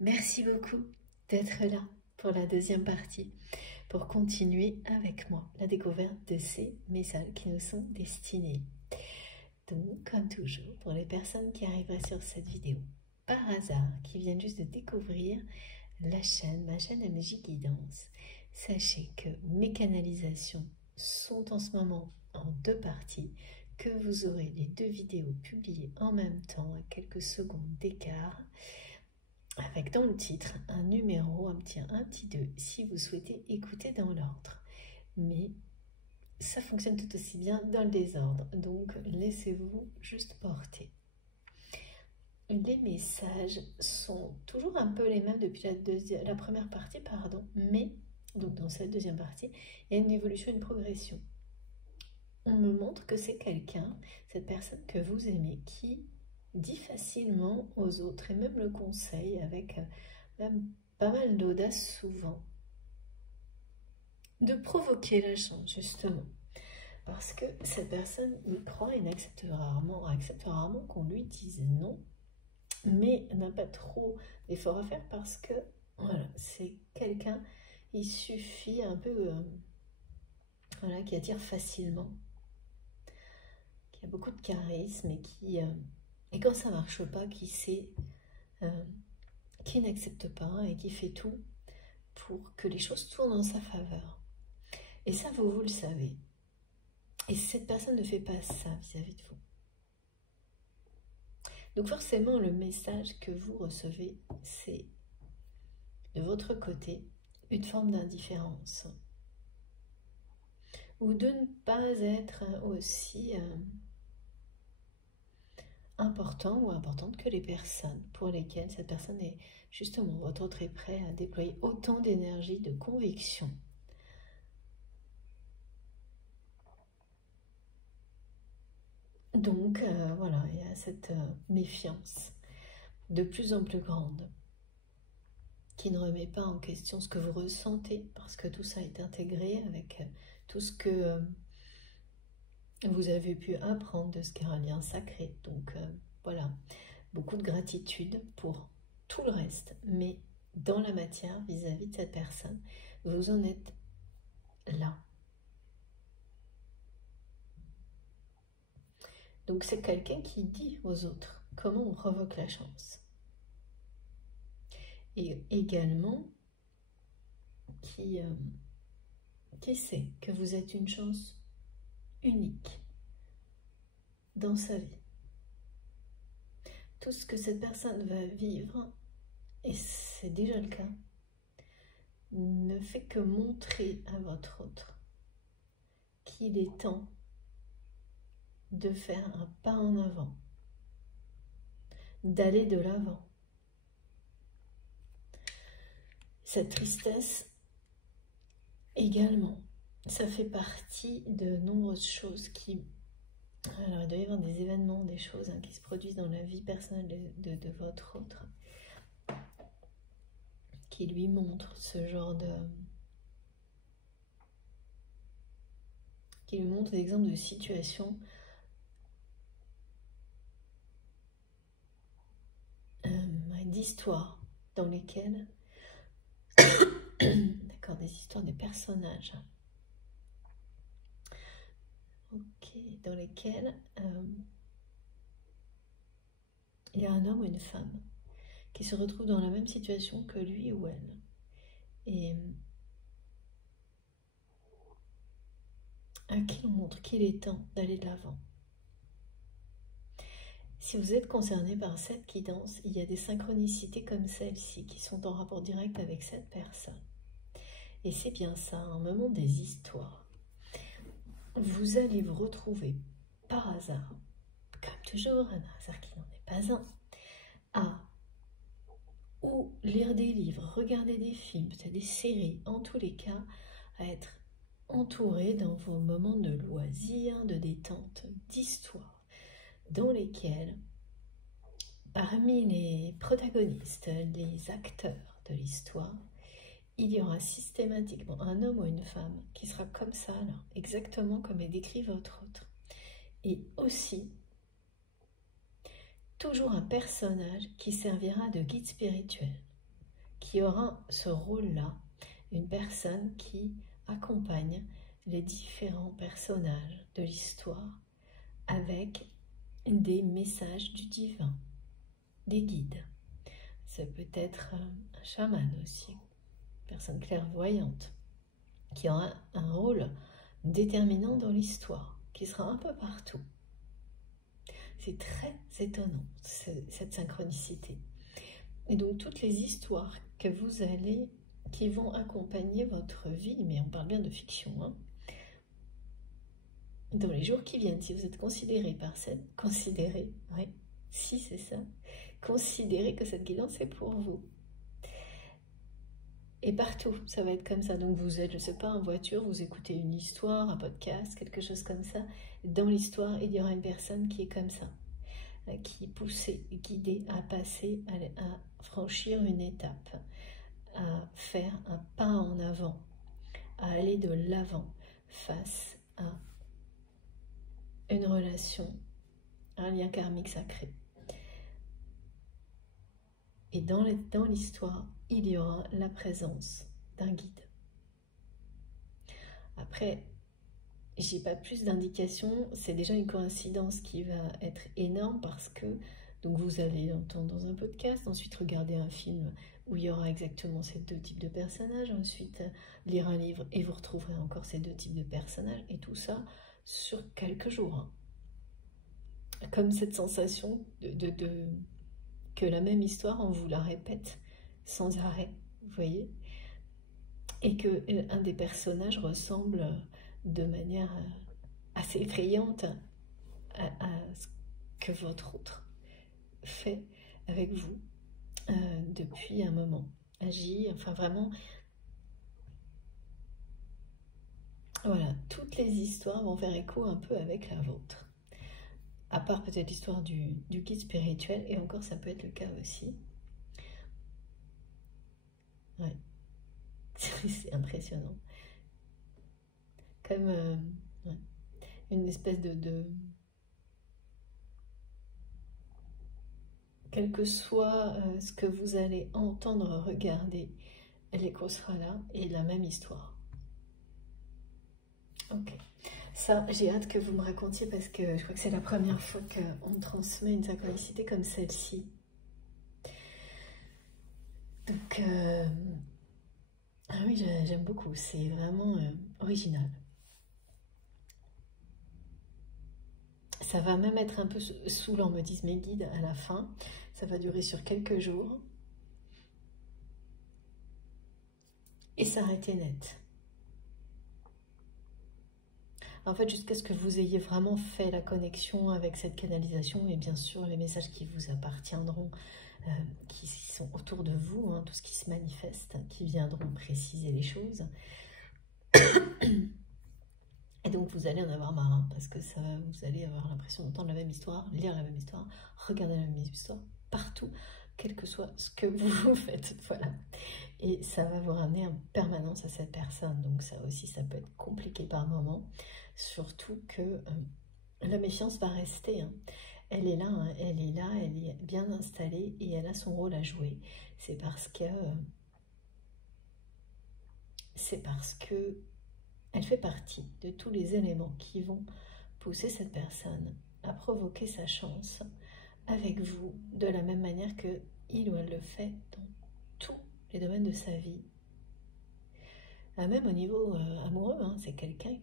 Merci beaucoup d'être là pour la deuxième partie, pour continuer avec moi la découverte de ces messages qui nous sont destinés. Donc, comme toujours, pour les personnes qui arriveraient sur cette vidéo par hasard, qui viennent juste de découvrir la chaîne, ma chaîne MJ Guidance, sachez que mes canalisations sont en ce moment en deux parties, que vous aurez les deux vidéos publiées en même temps à quelques secondes d'écart, avec dans le titre un numéro, un petit 2, si vous souhaitez écouter dans l'ordre. Mais ça fonctionne tout aussi bien dans le désordre, donc laissez-vous juste porter. Les messages sont toujours un peu les mêmes depuis la première partie, mais donc dans cette deuxième partie, il y a une évolution, une progression. On me montre que c'est quelqu'un, cette personne que vous aimez, qui dit facilement aux autres, et même le conseille avec même pas mal d'audace souvent, de provoquer la chance justement. Parce que cette personne y croit et accepte rarement qu'on lui dise non, mais n'a pas trop d'efforts à faire parce que voilà, c'est quelqu'un, il suffit un peu, voilà, qui attire facilement, qui a beaucoup de charisme et quand ça marche pas, qui n'accepte pas et qui fait tout pour que les choses tournent en sa faveur. Et ça, vous le savez. Et cette personne ne fait pas ça vis-à-vis de vous. Donc forcément, le message que vous recevez, c'est de votre côté une forme d'indifférence. Ou de ne pas être aussi important ou importante que les personnes pour lesquelles cette personne est justement, votre autre est prêt à déployer autant d'énergie, de conviction. Donc voilà, il y a cette méfiance de plus en plus grande qui ne remet pas en question ce que vous ressentez parce que tout ça est intégré avec tout ce que vous avez pu apprendre de ce qu'est un lien sacré. Donc voilà, beaucoup de gratitude pour tout le reste, mais dans la matière vis-à-vis de cette personne, vous en êtes là. Donc c'est quelqu'un qui dit aux autres comment on provoque la chance. Et également qui sait que vous êtes une chance unique dans sa vie. Tout ce que cette personne va vivre, et c'est déjà le cas, ne fait que montrer à votre autre qu'il est temps de faire un pas en avant, d'aller de l'avant. Cette tristesse également, ça fait partie de nombreuses choses qui... Alors il doit y avoir des événements, des choses qui se produisent dans la vie personnelle de votre autre, qui lui montrent ce genre de... qui lui montrent des exemples de situations d'histoires dans lesquelles d'accord, des histoires des personnages, ok, dans lesquelles il y a un homme ou une femme qui se retrouve dans la même situation que lui ou elle, et à qui on montre qu'il est temps d'aller de l'avant. Si vous êtes concerné par cette guidance, il y a des synchronicités comme celle-ci qui sont en rapport direct avec cette personne. Et c'est bien ça, un moment des histoires. Vous allez vous retrouver par hasard, comme toujours, un hasard qui n'en est pas un, à ou lire des livres, regarder des films, peut-être des séries, en tous les cas, à être entouré dans vos moments de loisirs, de détente, d'histoire, dans lesquels, parmi les protagonistes, les acteurs de l'histoire, il y aura systématiquement un homme ou une femme qui sera comme ça, là, exactement comme est décrit votre autre. Et aussi, toujours un personnage qui servira de guide spirituel. qui aura ce rôle-là, une personne qui accompagne les différents personnages de l'histoire avec des messages du divin, des guides. Ça peut être un chaman aussi, une personne clairvoyante, qui aura un rôle déterminant dans l'histoire, qui sera un peu partout. C'est très étonnant, cette synchronicité. Et donc toutes les histoires que vous allez, qui vont accompagner votre vie, mais on parle bien de fiction, hein, dans les jours qui viennent, si vous êtes considéré par cette, considérez, ouais, si c'est ça, considérez que cette guidance est pour vous. Et partout, ça va être comme ça. Donc vous êtes, je ne sais pas, en voiture, vous écoutez une histoire, un podcast, quelque chose comme ça. Dans l'histoire, il y aura une personne qui est comme ça, qui est poussée, guidée à passer, à franchir une étape, à faire un pas en avant, à aller de l'avant face à une relation, un lien karmique sacré. Et dans l'histoire, il y aura la présence d'un guide. Après, j'ai pas plus d'indications, c'est déjà une coïncidence qui va être énorme parce que donc vous allez l'entendre dans un podcast, ensuite regarder un film où il y aura exactement ces deux types de personnages, ensuite lire un livre et vous retrouverez encore ces deux types de personnages, et tout ça sur quelques jours. Comme cette sensation que la même histoire, on vous la répète sans arrêt, vous voyez, et que un des personnages ressemble de manière assez effrayante à ce que votre autre fait avec vous depuis un moment, agit, enfin vraiment, voilà, toutes les histoires vont faire écho un peu avec la vôtre, à part peut-être l'histoire du guide spirituel, et encore ça peut être le cas aussi. Ouais. C'est impressionnant. Comme ouais, une espèce de... Quel que soit ce que vous allez entendre, regarder, l'écho sera là, et la même histoire. Ok. Ça, j'ai hâte que vous me racontiez, parce que je crois que c'est la première fois qu'on transmet une synchronicité comme celle-ci. Donc, ah oui, j'aime beaucoup. C'est vraiment original. Ça va même être un peu saoulant, me disent mes guides à la fin. Ça va durer sur quelques jours. Et s'arrêter net. En fait, jusqu'à ce que vous ayez vraiment fait la connexion avec cette canalisation, et bien sûr les messages qui vous appartiendront, qui sont autour de vous, hein, tout ce qui se manifeste, qui viendront préciser les choses. Et donc vous allez en avoir marre, hein, parce que ça, vous allez avoir l'impression d'entendre la même histoire, lire la même histoire, regarder la même histoire, partout, quel que soit ce que vous faites, voilà. Et ça va vous ramener en permanence à cette personne, donc ça aussi, ça peut être compliqué par moment, surtout que la méfiance va rester, hein. Elle est là, hein, elle est là, elle est bien installée, et elle a son rôle à jouer. C'est parce que elle fait partie de tous les éléments qui vont pousser cette personne à provoquer sa chance avec vous, de la même manière que il ou elle le fait dans tous les domaines de sa vie. Même au niveau amoureux, hein, c'est quelqu'un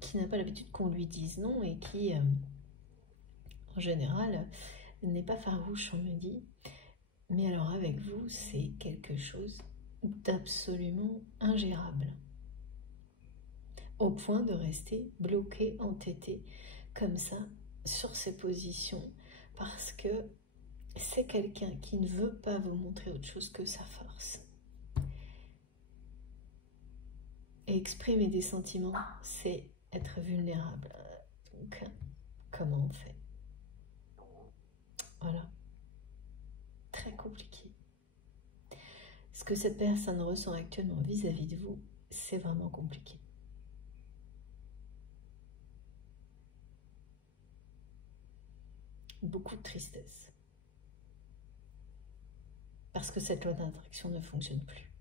qui n'a pas l'habitude qu'on lui dise non, et qui, en général, n'est pas farouche, on me dit. Mais alors avec vous, c'est quelque chose d'absolument ingérable, au point de rester bloqué, entêté, comme ça, sur ses positions, parce que c'est quelqu'un qui ne veut pas vous montrer autre chose que sa force. Et exprimer des sentiments, c'est être vulnérable. Donc, comment on fait? Voilà. Très compliqué. Ce que cette personne ressent actuellement vis-à-vis de vous, c'est vraiment compliqué. Beaucoup de tristesse. Parce parce que cette loi d'attraction ne fonctionne plus.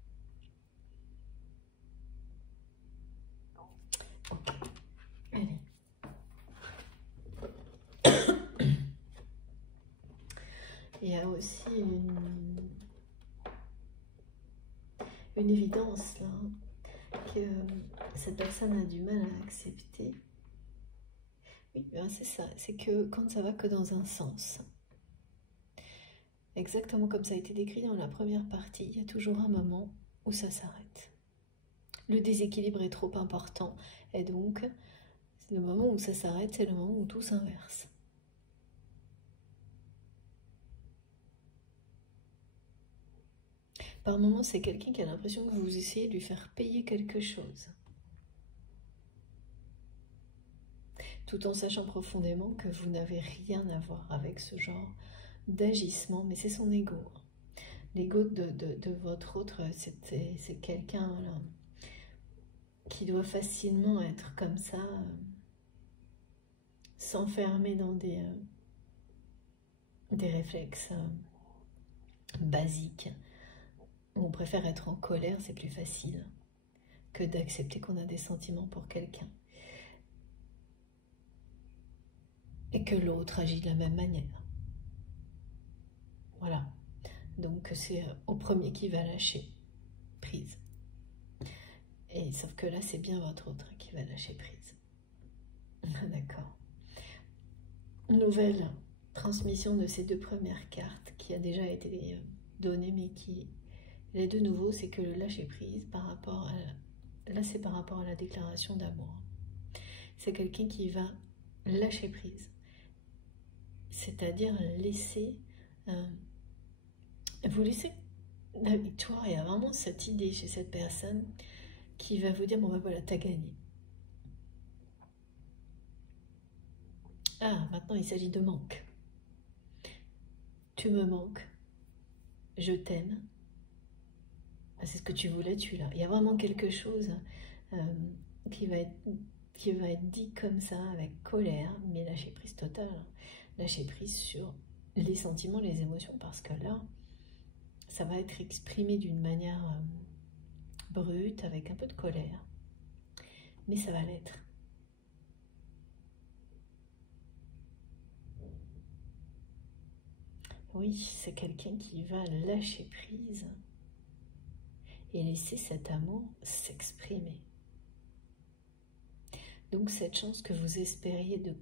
Ok, allez. Il y a aussi une évidence là, que cette personne a du mal à accepter. Oui, ben c'est ça, c'est que quand ça va que dans un sens, exactement comme ça a été décrit dans la première partie, il y a toujours un moment où ça s'arrête. Le déséquilibre est trop important, et donc le moment où ça s'arrête, c'est le moment où tout s'inverse. Par moments, c'est quelqu'un qui a l'impression que vous essayez de lui faire payer quelque chose, tout en sachant profondément que vous n'avez rien à voir avec ce genre d'agissement, mais c'est son ego. L'ego de votre autre, c'est quelqu'un qui doit facilement être comme ça, s'enfermer dans des réflexes basiques. On préfère être en colère, c'est plus facile que d'accepter qu'on a des sentiments pour quelqu'un. Et que l'autre agit de la même manière. Voilà. Donc c'est au premier qui va lâcher prise. Et sauf que là, c'est bien votre autre qui va lâcher prise. D'accord. Nouvelle transmission de ces deux premières cartes qui a déjà été donnée, mais qui est de nouveau, c'est que le lâcher prise par rapport à... Là, c'est par rapport à la déclaration d'amour. C'est quelqu'un qui va lâcher prise. C'est-à-dire laisser... vous laissez la victoire. Il y a vraiment cette idée chez cette personne qui va vous dire, bon ben voilà, t'as gagné. Ah, maintenant il s'agit de manque. Tu me manques. Je t'aime. Ah, c'est ce que tu voulais, tu l'as. Il y a vraiment quelque chose qui va être dit comme ça, avec colère, mais lâcher prise totale. Lâcher prise sur les sentiments, les émotions, parce que là, ça va être exprimé d'une manière brute, avec un peu de colère. Mais ça va l'être. Oui, c'est quelqu'un qui va lâcher prise et laisser cet amour s'exprimer. Donc cette chance que vous espériez de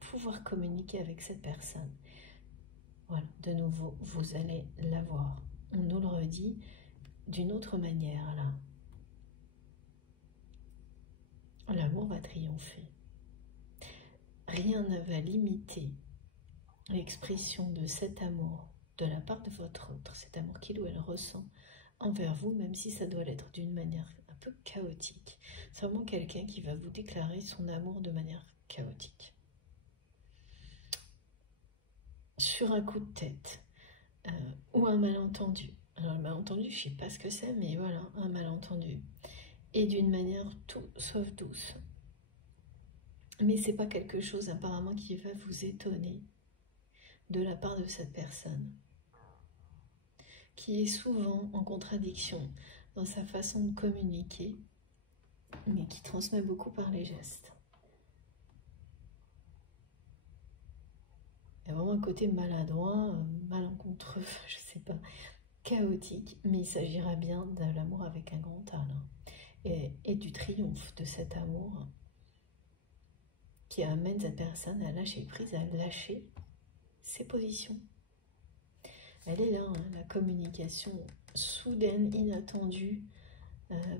pouvoir communiquer avec cette personne, voilà, de nouveau, vous allez l'avoir. On nous le redit d'une autre manière, là. L'amour va triompher. Rien ne va limiter l'expression de cet amour de la part de votre autre, cet amour qu'il ou elle ressent envers vous, même si ça doit l'être d'une manière un peu chaotique. C'est vraiment quelqu'un qui va vous déclarer son amour de manière chaotique. Sur un coup de tête, ou un malentendu. Alors le malentendu, je ne sais pas ce que c'est, mais voilà, un malentendu. Et d'une manière tout sauf douce. Mais c'est pas quelque chose apparemment qui va vous étonner de la part de cette personne, qui est souvent en contradiction dans sa façon de communiquer, mais qui transmet beaucoup par les gestes. Il y a vraiment un côté maladroit, malencontreux, je sais pas, chaotique, mais il s'agira bien de l'amour avec un grand A, et du triomphe de cet amour qui amène cette personne à lâcher prise, à lâcher ses positions. Elle est là, hein, la communication soudaine, inattendue,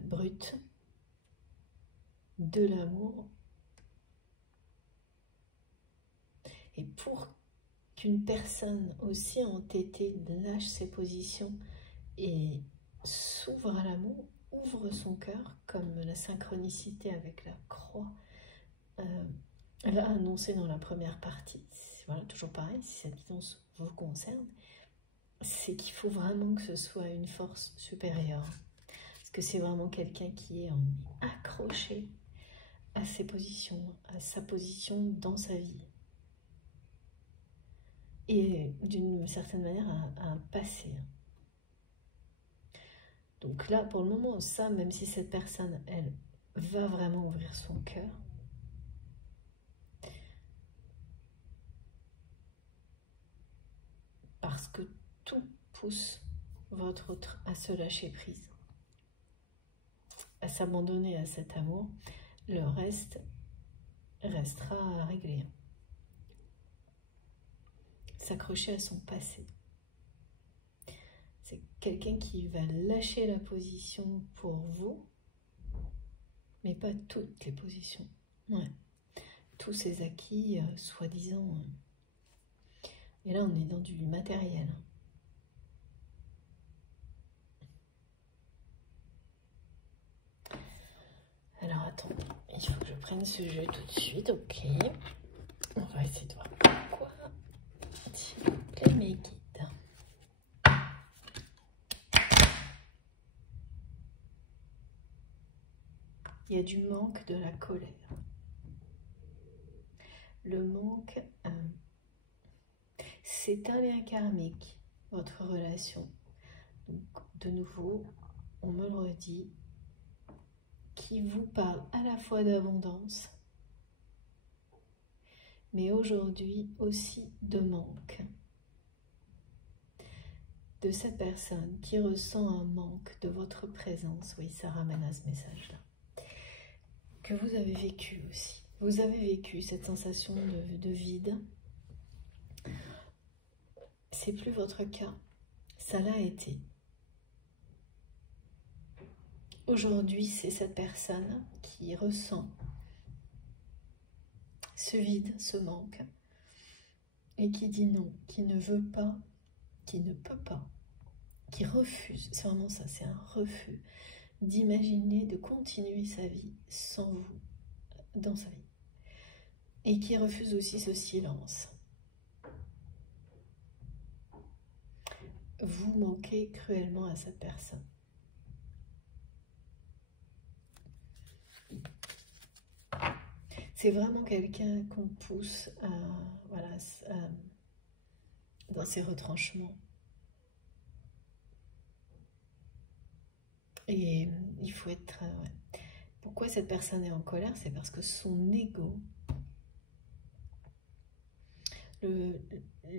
brute de l'amour. Et pour qu'une personne aussi entêtée lâche ses positions et s'ouvre à l'amour, ouvre son cœur, comme la synchronicité avec la croix l'a annoncé dans la première partie. Voilà, toujours pareil, si cette guidance vous concerne, c'est qu'il faut vraiment que ce soit une force supérieure. Parce que c'est vraiment quelqu'un qui est accroché à ses positions, à sa position dans sa vie. Et d'une certaine manière à un passé. Donc là, pour le moment, ça, même si cette personne, elle va vraiment ouvrir son cœur, parce que tout pousse votre autre à se lâcher prise, à s'abandonner à cet amour, le reste restera à régler. S'accrocher à son passé. C'est quelqu'un qui va lâcher la position pour vous, mais pas toutes les positions. Ouais. Tous ces acquis, soi-disant. Et là, on est dans du matériel. Alors, attendez, il faut que je prenne ce jeu tout de suite, ok. On va essayer de voir pourquoi. S'il vous plaît, mes guides. Il y a du manque, de la colère. Le manque, c'est un lien karmique, votre relation. Donc, de nouveau, on me le redit, qui vous parle à la fois d'abondance, mais aujourd'hui aussi de manque. De cette personne qui ressent un manque de votre présence. Oui, ça ramène à ce message-là. Que vous avez vécu aussi. Vous avez vécu cette sensation de vide. C'est plus votre cas. Ça l'a été. Aujourd'hui, c'est cette personne qui ressent ce vide, ce manque, et qui dit non, qui ne veut pas, qui ne peut pas, qui refuse, c'est vraiment ça, c'est un refus d'imaginer, de continuer sa vie sans vous, dans sa vie. Et qui refuse aussi ce silence. Vous manquez cruellement à cette personne. C'est vraiment quelqu'un qu'on pousse voilà, dans ses retranchements. Et il faut être... ouais. Pourquoi cette personne est en colère? C'est parce que son ego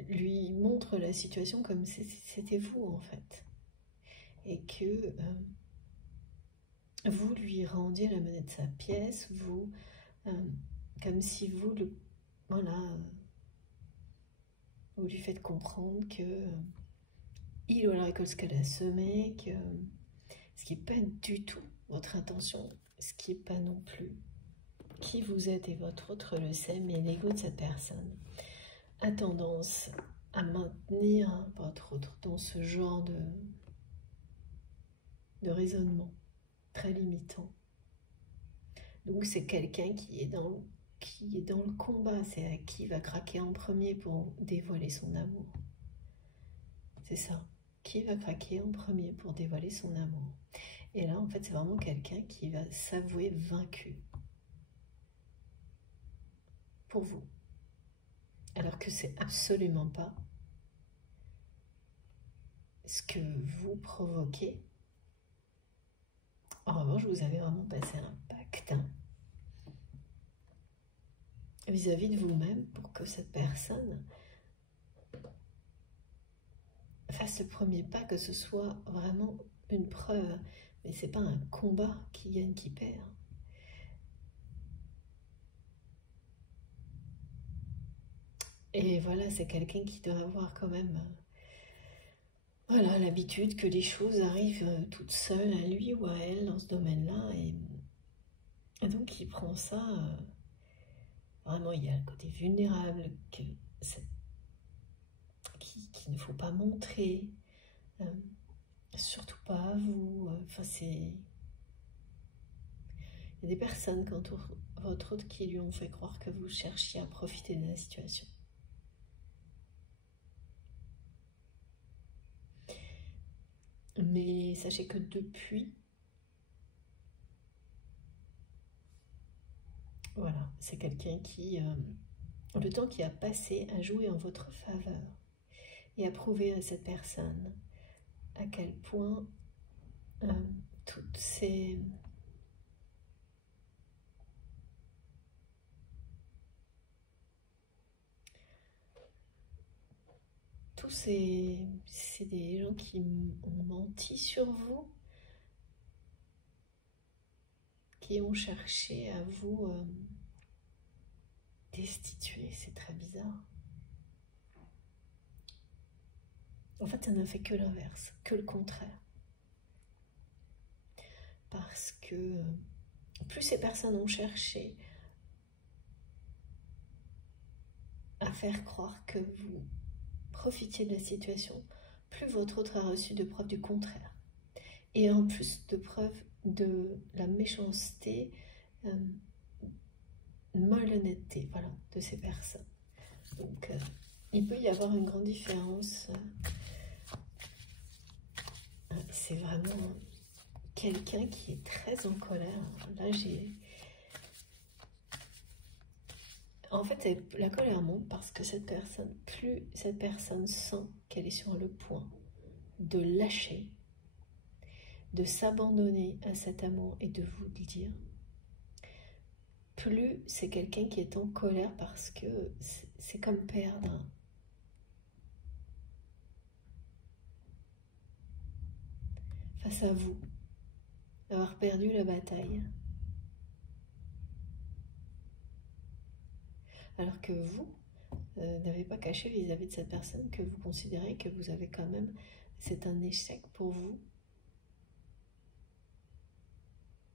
lui montre la situation comme si c'était vous, en fait. Et que vous lui rendiez la monnaie de sa pièce, vous... comme si vous, voilà, vous lui faites comprendre que il ou la récolte qu'elle a semé, que ce qui n'est pas du tout votre intention, ce qui n'est pas non plus qui vous êtes et votre autre le sait, mais l'ego de cette personne a tendance à maintenir votre autre dans ce genre de raisonnement très limitant. Donc c'est quelqu'un qui est dans le combat, c'est à qui va craquer en premier pour dévoiler son amour. C'est ça, qui va craquer en premier pour dévoiler son amour. Et là, en fait, c'est vraiment quelqu'un qui va s'avouer vaincu pour vous. Alors que c'est absolument pas ce que vous provoquez. En revanche, vous avez vraiment passé un pacte vis-à-vis de vous-même pour que cette personne fasse le premier pas, que ce soit vraiment une preuve. Mais c'est pas un combat qui gagne, qui perd. Et voilà, c'est quelqu'un qui doit avoir quand même voilà, l'habitude que les choses arrivent toutes seules à lui ou à elle dans ce domaine-là. Et donc il prend ça, vraiment il y a le côté vulnérable qu'il ne faut pas montrer, surtout pas à vous. Enfin, c'est... Il y a des personnes quand votre autre qui lui ont fait croire que vous cherchiez à profiter de la situation. Mais sachez que depuis, voilà, c'est quelqu'un qui, le temps qui a passé, a joué en votre faveur et a prouvé à cette personne à quel point toutes ces... C'est des gens qui ont menti sur vous, qui ont cherché à vous destituer. C'est très bizarre. En fait, ça n'a fait que l'inverse, que le contraire. Parce que plus ces personnes ont cherché à faire croire que vous profitiez de la situation, plus votre autre a reçu de preuves du contraire. Et en plus de preuves de la méchanceté, malhonnêteté, voilà, de ces personnes. Donc, il peut y avoir une grande différence. C'est vraiment quelqu'un qui est très en colère. Là, en fait, la colère monte parce que cette personne, plus cette personne sent qu'elle est sur le point de lâcher, de s'abandonner à cet amour et de vous le dire, plus c'est quelqu'un qui est en colère parce que c'est comme perdre face à vous, avoir perdu la bataille. Alors que vous n'avez pas caché vis-à-vis de cette personne que vous considérez que vous avez quand même, c'est un échec pour vous,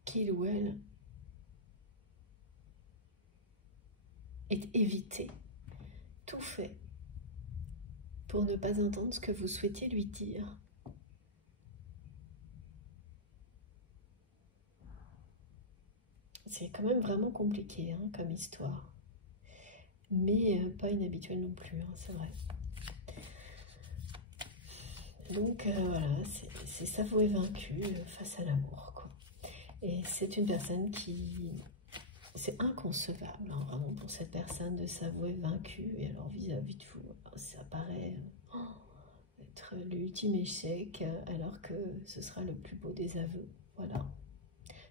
qu'il ou elle est évité, tout fait pour ne pas entendre ce que vous souhaitiez lui dire. C'est quand même vraiment compliqué hein, comme histoire. Mais pas inhabituel non plus, hein, c'est vrai. Donc voilà, c'est s'avouer vaincu face à l'amour, quoi. Et c'est une personne qui... C'est inconcevable, hein, vraiment, pour cette personne de s'avouer vaincue. Et alors vis-à-vis de vous, ça paraît être l'ultime échec, alors que ce sera le plus beau des aveux. Voilà,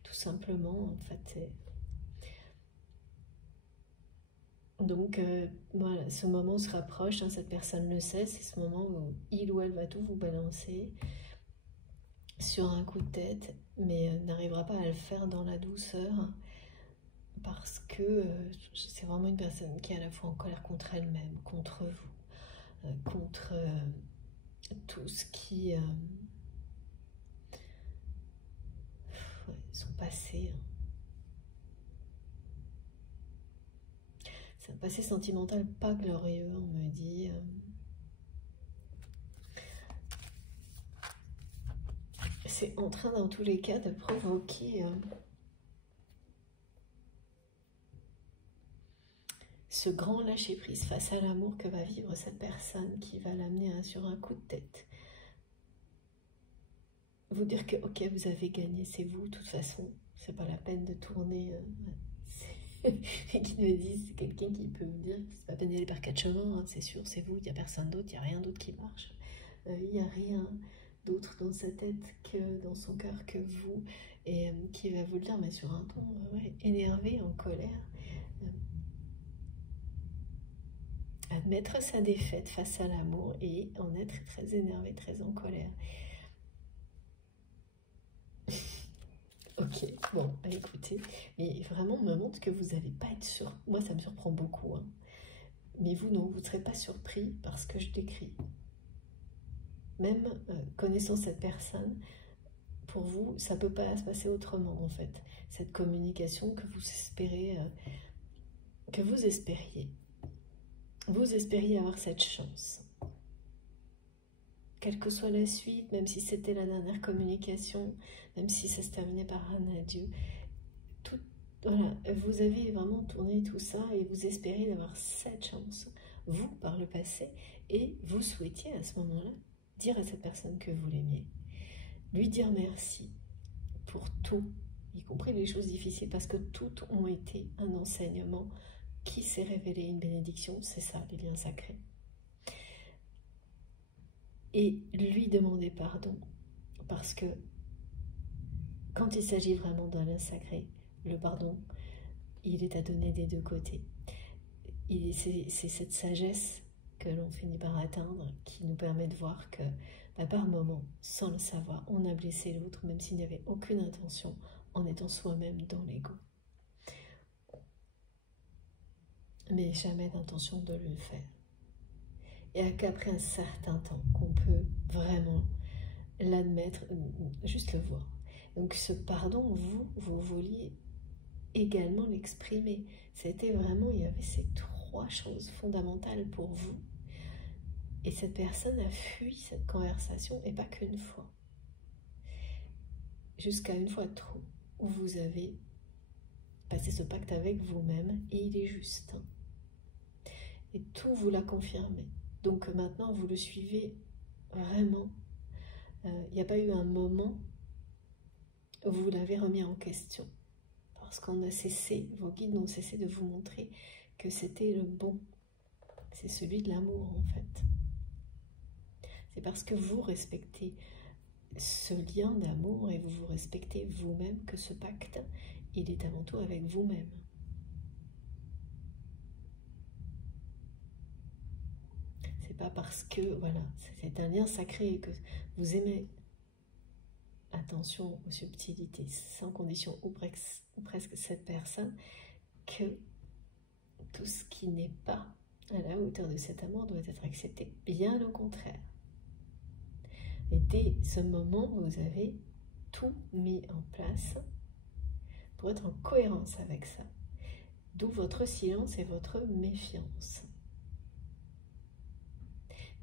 tout simplement, en fait, donc voilà, ce moment se rapproche, hein, cette personne le sait, c'est ce moment où il ou elle va tout vous balancer sur un coup de tête, mais n'arrivera pas à le faire dans la douceur, parce que c'est vraiment une personne qui est à la fois en colère contre elle-même, contre vous, contre tout ce qui... son passé, hein. C'est un passé sentimental pas glorieux, on me dit. C'est en train, dans tous les cas, de provoquer ce grand lâcher-prise face à l'amour que va vivre cette personne qui va l'amener sur un coup de tête. Vous dire que, ok, vous avez gagné, c'est vous, de toute façon, c'est pas la peine de tourner... et qui me disent, c'est quelqu'un qui peut me dire, c'est pas peine d'aller par quatre chemins, hein, c'est sûr, c'est vous, il n'y a personne d'autre, il n'y a rien d'autre qui marche. Il n'y a rien d'autre dans sa tête que dans son cœur que vous, et qui va vous le dire, mais sur un ton ouais, énervé, en colère, admettre sa défaite face à l'amour et en être très énervé, très en colère. Ok, bon, bah écoutez, mais vraiment me montre que vous n'allez pas être sûr. Moi, ça me surprend beaucoup, hein. Mais vous, non, vous ne serez pas surpris par ce que je décris. Même connaissant cette personne, pour vous, ça ne peut pas se passer autrement, en fait. Cette communication que vous espérez, que vous espériez. Vous espériez avoir cette chance. Quelle que soit la suite, même si c'était la dernière communication, même si ça se terminait par un adieu, tout, voilà, vous avez vraiment tourné tout ça et vous espériez d'avoir cette chance, vous, par le passé, et vous souhaitiez à ce moment-là dire à cette personne que vous l'aimiez, lui dire merci pour tout, y compris les choses difficiles, parce que toutes ont été un enseignement qui s'est révélé une bénédiction, c'est ça, les liens sacrés. Et lui demander pardon, parce que quand il s'agit vraiment d'un lien sacré, le pardon, il est à donner des deux côtés. C'est cette sagesse que l'on finit par atteindre qui nous permet de voir que par moment, sans le savoir, on a blessé l'autre, même s'il n'y avait aucune intention, en étant soi-même dans l'ego. Mais jamais d'intention de le faire. Et qu'après un certain temps, qu'on peut vraiment l'admettre, juste le voir. Donc ce pardon, vous vouliez également l'exprimer. C'était vraiment, il y avait ces trois choses fondamentales pour vous. Et cette personne a fui cette conversation, et pas qu'une fois. Jusqu'à une fois trop, où vous avez passé ce pacte avec vous-même, et il est juste. Et tout vous l'a confirmé. Donc maintenant, vous le suivez vraiment. Il n'y a pas eu un moment où vous l'avez remis en question. Parce qu'on a cessé, vos guides n'ont cessé de vous montrer que c'était le bon. C'est celui de l'amour, en fait. C'est parce que vous respectez ce lien d'amour et vous respectez vous-même que ce pacte, il est avant tout avec vous-même. C'est pas parce que, voilà, c'est un lien sacré et que vous aimez, attention aux subtilités, sans condition ou presque cette personne, que tout ce qui n'est pas à la hauteur de cet amour doit être accepté, bien au contraire. Et dès ce moment, vous avez tout mis en place pour être en cohérence avec ça. D'où votre silence et votre méfiance.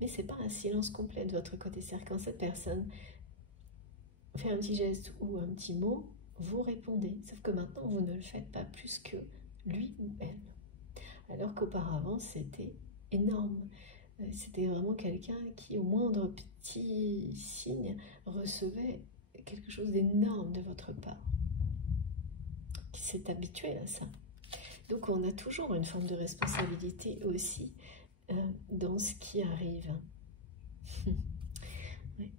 Mais ce n'est pas un silence complet de votre côté. C'est-à-dire quand cette personne fait un petit geste ou un petit mot, vous répondez. Sauf que maintenant, vous ne le faites pas plus que lui ou elle. Alors qu'auparavant, c'était énorme. C'était vraiment quelqu'un qui, au moindre petit signe, recevait quelque chose d'énorme de votre part. Qui s'est habitué à ça. Donc on a toujours une forme de responsabilité aussi dans ce qui arrive. Ouais.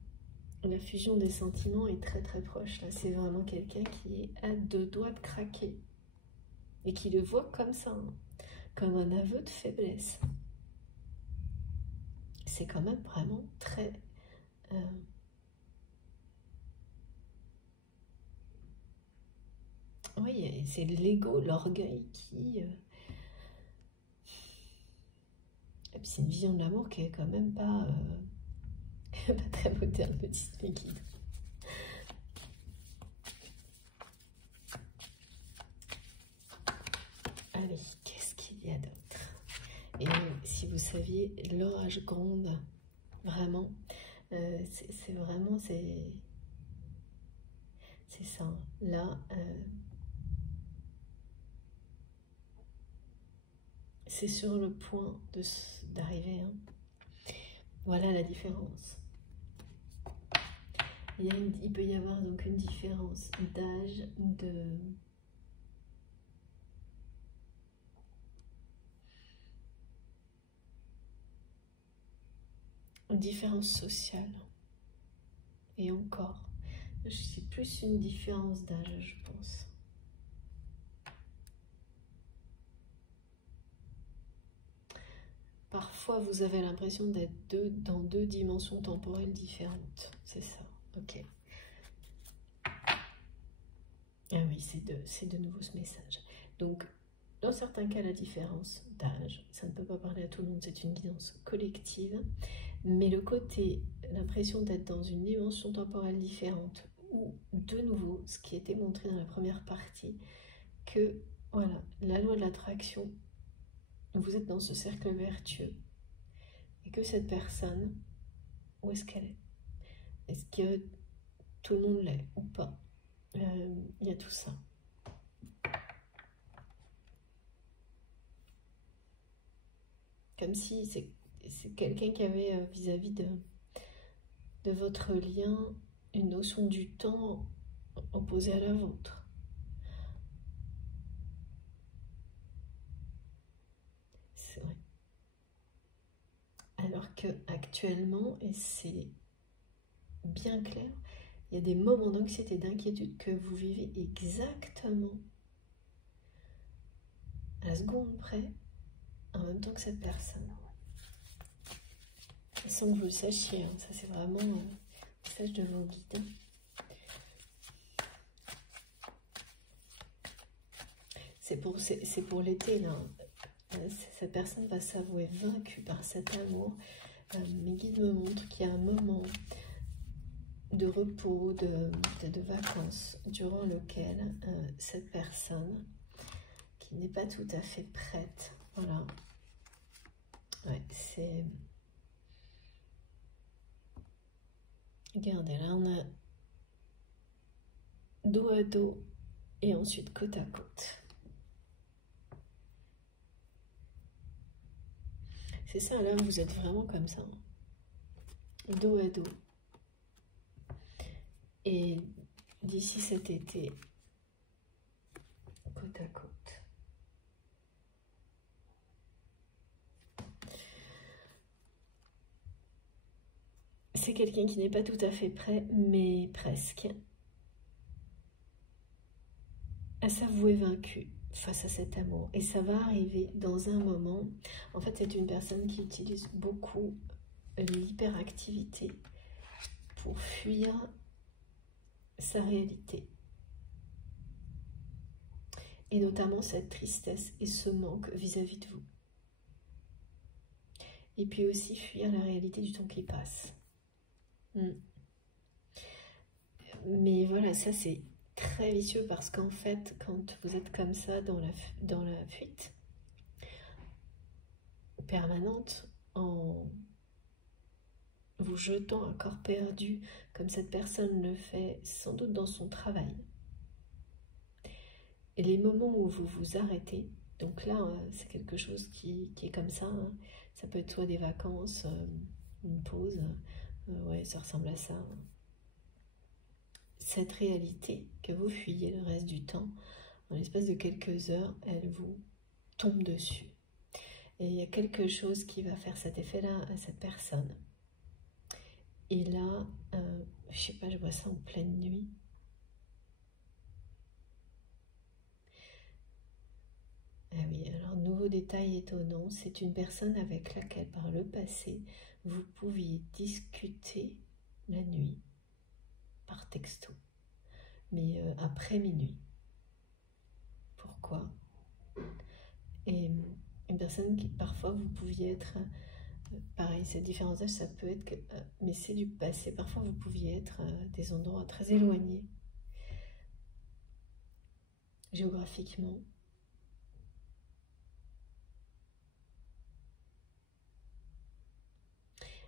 La fusion des sentiments est très très proche. Là, c'est vraiment quelqu'un qui est à deux doigts de craquer. Et qui le voit comme ça, hein, comme un aveu de faiblesse. C'est quand même vraiment très... oui, c'est l'ego, l'orgueil qui... Et puis c'est une vision de l'amour qui est quand même pas, pas très moderne, me disent mes guides. Allez, qu'est-ce qu'il y a d'autre? Et si vous saviez, l'orage gronde, vraiment, c'est vraiment, c'est ça. Là, c'est sur le point d'arriver. Hein. Voilà la différence. Il peut y avoir donc une différence d'âge, différence sociale. Et encore, c'est plus une différence d'âge, je pense. Parfois, vous avez l'impression d'être dans deux dimensions temporelles différentes. C'est ça, ok. Ah oui, c'est de nouveau ce message. Donc, dans certains cas, la différence d'âge, ça ne peut pas parler à tout le monde, c'est une guidance collective. Mais le côté, l'impression d'être dans une dimension temporelle différente, ou de nouveau, ce qui était montré dans la première partie, que, voilà, la loi de l'attraction, vous êtes dans ce cercle vertueux, et que cette personne, où est-ce qu'elle est? Est-ce que tout le monde l'est ou pas? Il y a tout ça. Comme si c'est quelqu'un qui avait vis-à-vis de votre lien une notion du temps opposée à la vôtre. C'est vrai. Alors que actuellement, et c'est bien clair, il Il y a des moments d'anxiété, d'inquiétude que vous vivez exactement à la seconde près, en même temps que cette personne. Sans que vous le sachiez, hein. Ça c'est vraiment un message de vos guides. C'est pour l'été, là. Cette personne va s'avouer vaincue par cet amour. Mes guides me montrent qu'il y a un moment de repos, de vacances, durant lequel cette personne, qui n'est pas tout à fait prête, voilà. Ouais, c'est... Regardez, là on a dos à dos et ensuite côte à côte. C'est ça, là vous êtes vraiment comme ça. Dos à dos. Et d'ici cet été, côte à côte. C'est quelqu'un qui n'est pas tout à fait prêt, mais presque, à s'avouer vaincu face à cet amour. Et ça va arriver dans un moment. En fait, c'est une personne qui utilise beaucoup l'hyperactivité pour fuir sa réalité. Et notamment cette tristesse et ce manque vis-à-vis de vous. Et puis aussi fuir la réalité du temps qui passe. Mais voilà, ça c'est très vicieux parce qu'en fait, quand vous êtes comme ça dans la fuite permanente, en vous jetant à corps perdu, comme cette personne le fait sans doute dans son travail, et les moments où vous vous arrêtez, donc là, c'est quelque chose qui est comme ça, hein. Ça peut être soit des vacances, une pause, ouais, ça ressemble à ça. Cette réalité que vous fuyez le reste du temps, en l'espace de quelques heures, elle vous tombe dessus. Et il y a quelque chose qui va faire cet effet-là à cette personne. Et là, je sais pas, je vois ça en pleine nuit. Ah oui, alors nouveau détail étonnant, c'est une personne avec laquelle par le passé, vous pouviez discuter la nuit par texto, mais après minuit. Pourquoi? Et une personne qui parfois vous pouviez être, pareil, ces différents âges, ça peut être, mais c'est du passé, parfois vous pouviez être à des endroits très éloignés, géographiquement.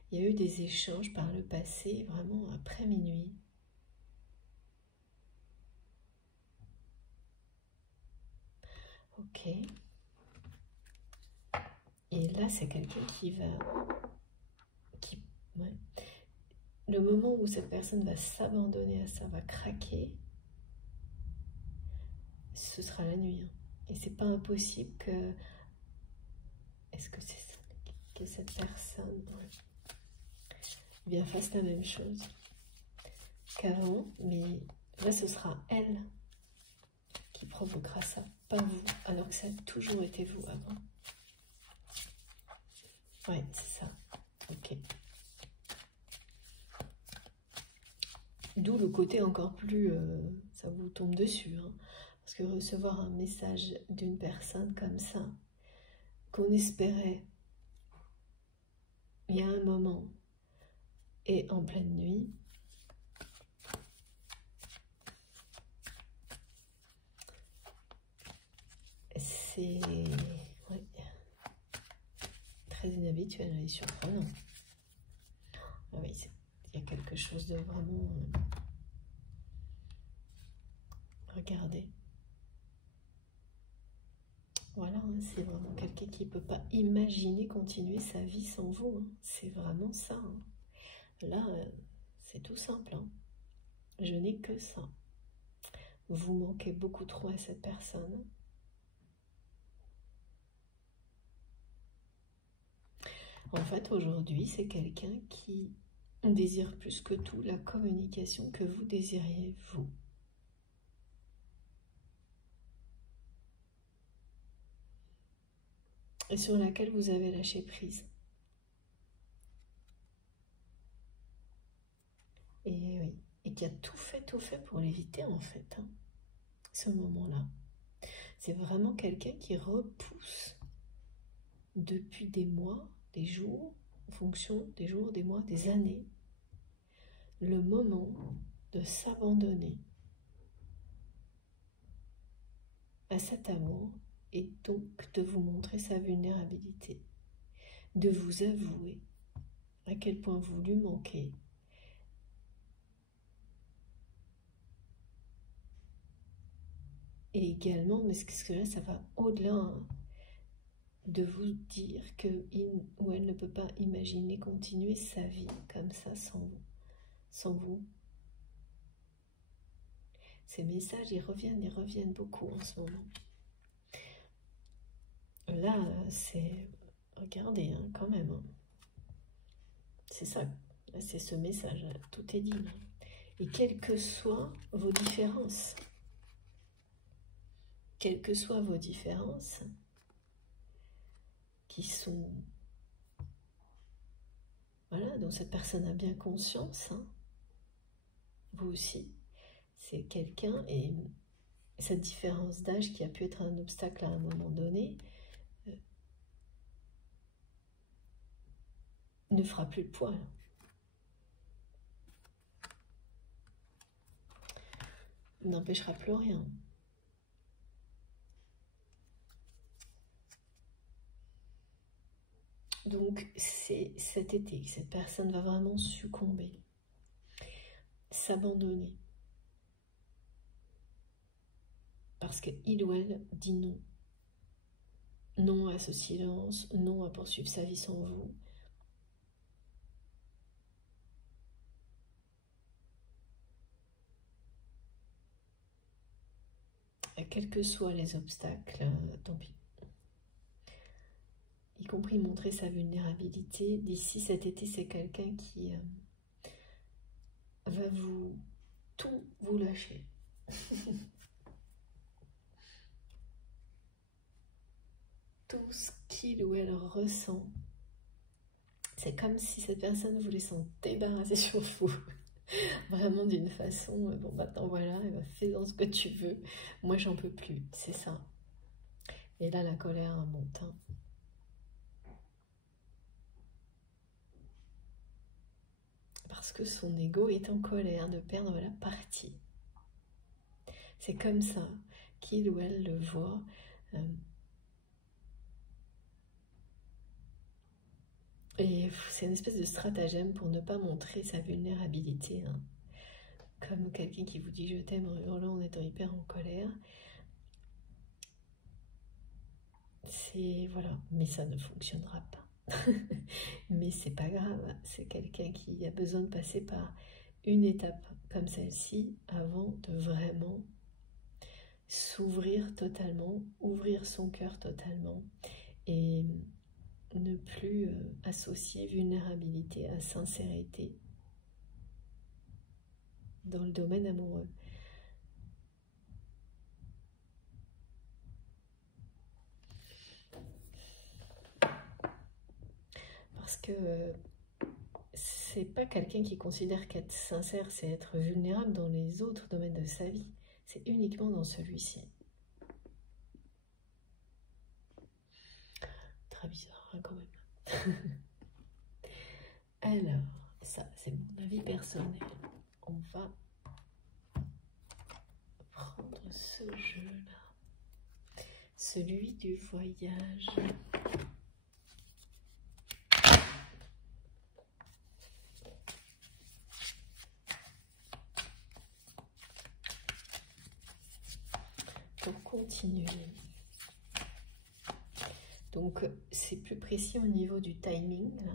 Il y a eu des échanges par le passé, vraiment après minuit. Ok. Et là, c'est quelqu'un qui va... Ouais. Le moment où cette personne va s'abandonner à ça, va craquer, ce sera la nuit. Hein. Et c'est pas impossible que... Est-ce que c'est ça, que cette personne bien fasse la même chose qu'avant, mais là, ce sera elle qui provoquera ça, pas vous, alors que ça a toujours été vous avant. Ouais, c'est ça. Ok. D'où le côté encore plus... ça vous tombe dessus. Hein, parce que recevoir un message d'une personne comme ça, qu'on espérait il y a un moment, et en pleine nuit, c'est ouais, très inhabituel et surprenant. Ah oui, il y a quelque chose de vraiment... regardez. Voilà, hein, c'est vraiment quelqu'un qui ne peut pas imaginer continuer sa vie sans vous. Hein. C'est vraiment ça. Hein. Là, c'est tout simple. Hein. Je n'ai que ça. Vous manquez beaucoup trop à cette personne. En fait, aujourd'hui, c'est quelqu'un qui On désire plus que tout la communication que vous désiriez vous. Et sur laquelle vous avez lâché prise. Et oui, et qui a tout fait pour l'éviter en fait, hein, ce moment-là. C'est vraiment quelqu'un qui repousse depuis des mois, des jours, en fonction des jours, des mois, des années, le moment de s'abandonner à cet amour et donc de vous montrer sa vulnérabilité, de vous avouer à quel point vous lui manquez. Et également, mais parce que là ça va au-delà, hein, de vous dire qu'il ou elle ne peut pas imaginer continuer sa vie comme ça sans vous. Ces messages, ils reviennent beaucoup en ce moment. Là, c'est... Regardez, hein, quand même. Hein. C'est ça, c'est ce message, là, tout est dit. Là. Et quelles que soient vos différences, quelles que soient vos différences, qui sont... Voilà, dont cette personne a bien conscience, hein, vous aussi, c'est quelqu'un, et cette différence d'âge qui a pu être un obstacle à un moment donné, ne fera plus le poids. N'empêchera plus rien. Donc, c'est cet été que cette personne va vraiment succomber, s'abandonner. Parce qu'il ou elle dit non. Non à ce silence, non à poursuivre sa vie sans vous. Et quels que soient les obstacles, tant pis. Y compris montrer sa vulnérabilité. D'ici cet été, c'est quelqu'un qui va tout vous lâcher. Tout ce qu'il ou elle ressent, c'est comme si cette personne voulait s'en débarrasser sur vous. Vraiment d'une façon, bon maintenant voilà, fais-en ce que tu veux. Moi j'en peux plus, c'est ça. Et là la colère monte. Hein. Parce que son ego est en colère de perdre la partie. C'est comme ça qu'il ou elle le voit. Et c'est une espèce de stratagème pour ne pas montrer sa vulnérabilité. Hein. Comme quelqu'un qui vous dit je t'aime en hurlant en étant hyper en colère. C'est voilà, mais ça ne fonctionnera pas. Mais c'est pas grave, c'est quelqu'un qui a besoin de passer par une étape comme celle-ci avant de vraiment s'ouvrir totalement, ouvrir son cœur totalement et ne plus associer vulnérabilité à sincérité dans le domaine amoureux. Parce que c'est pas quelqu'un qui considère qu'être sincère, c'est être vulnérable dans les autres domaines de sa vie. C'est uniquement dans celui-ci. Très bizarre, hein, quand même. Alors, ça, c'est mon avis personnel. On va prendre ce jeu-là. Celui du voyage. Pour continuer. Donc, c'est plus précis au niveau du timing. Là.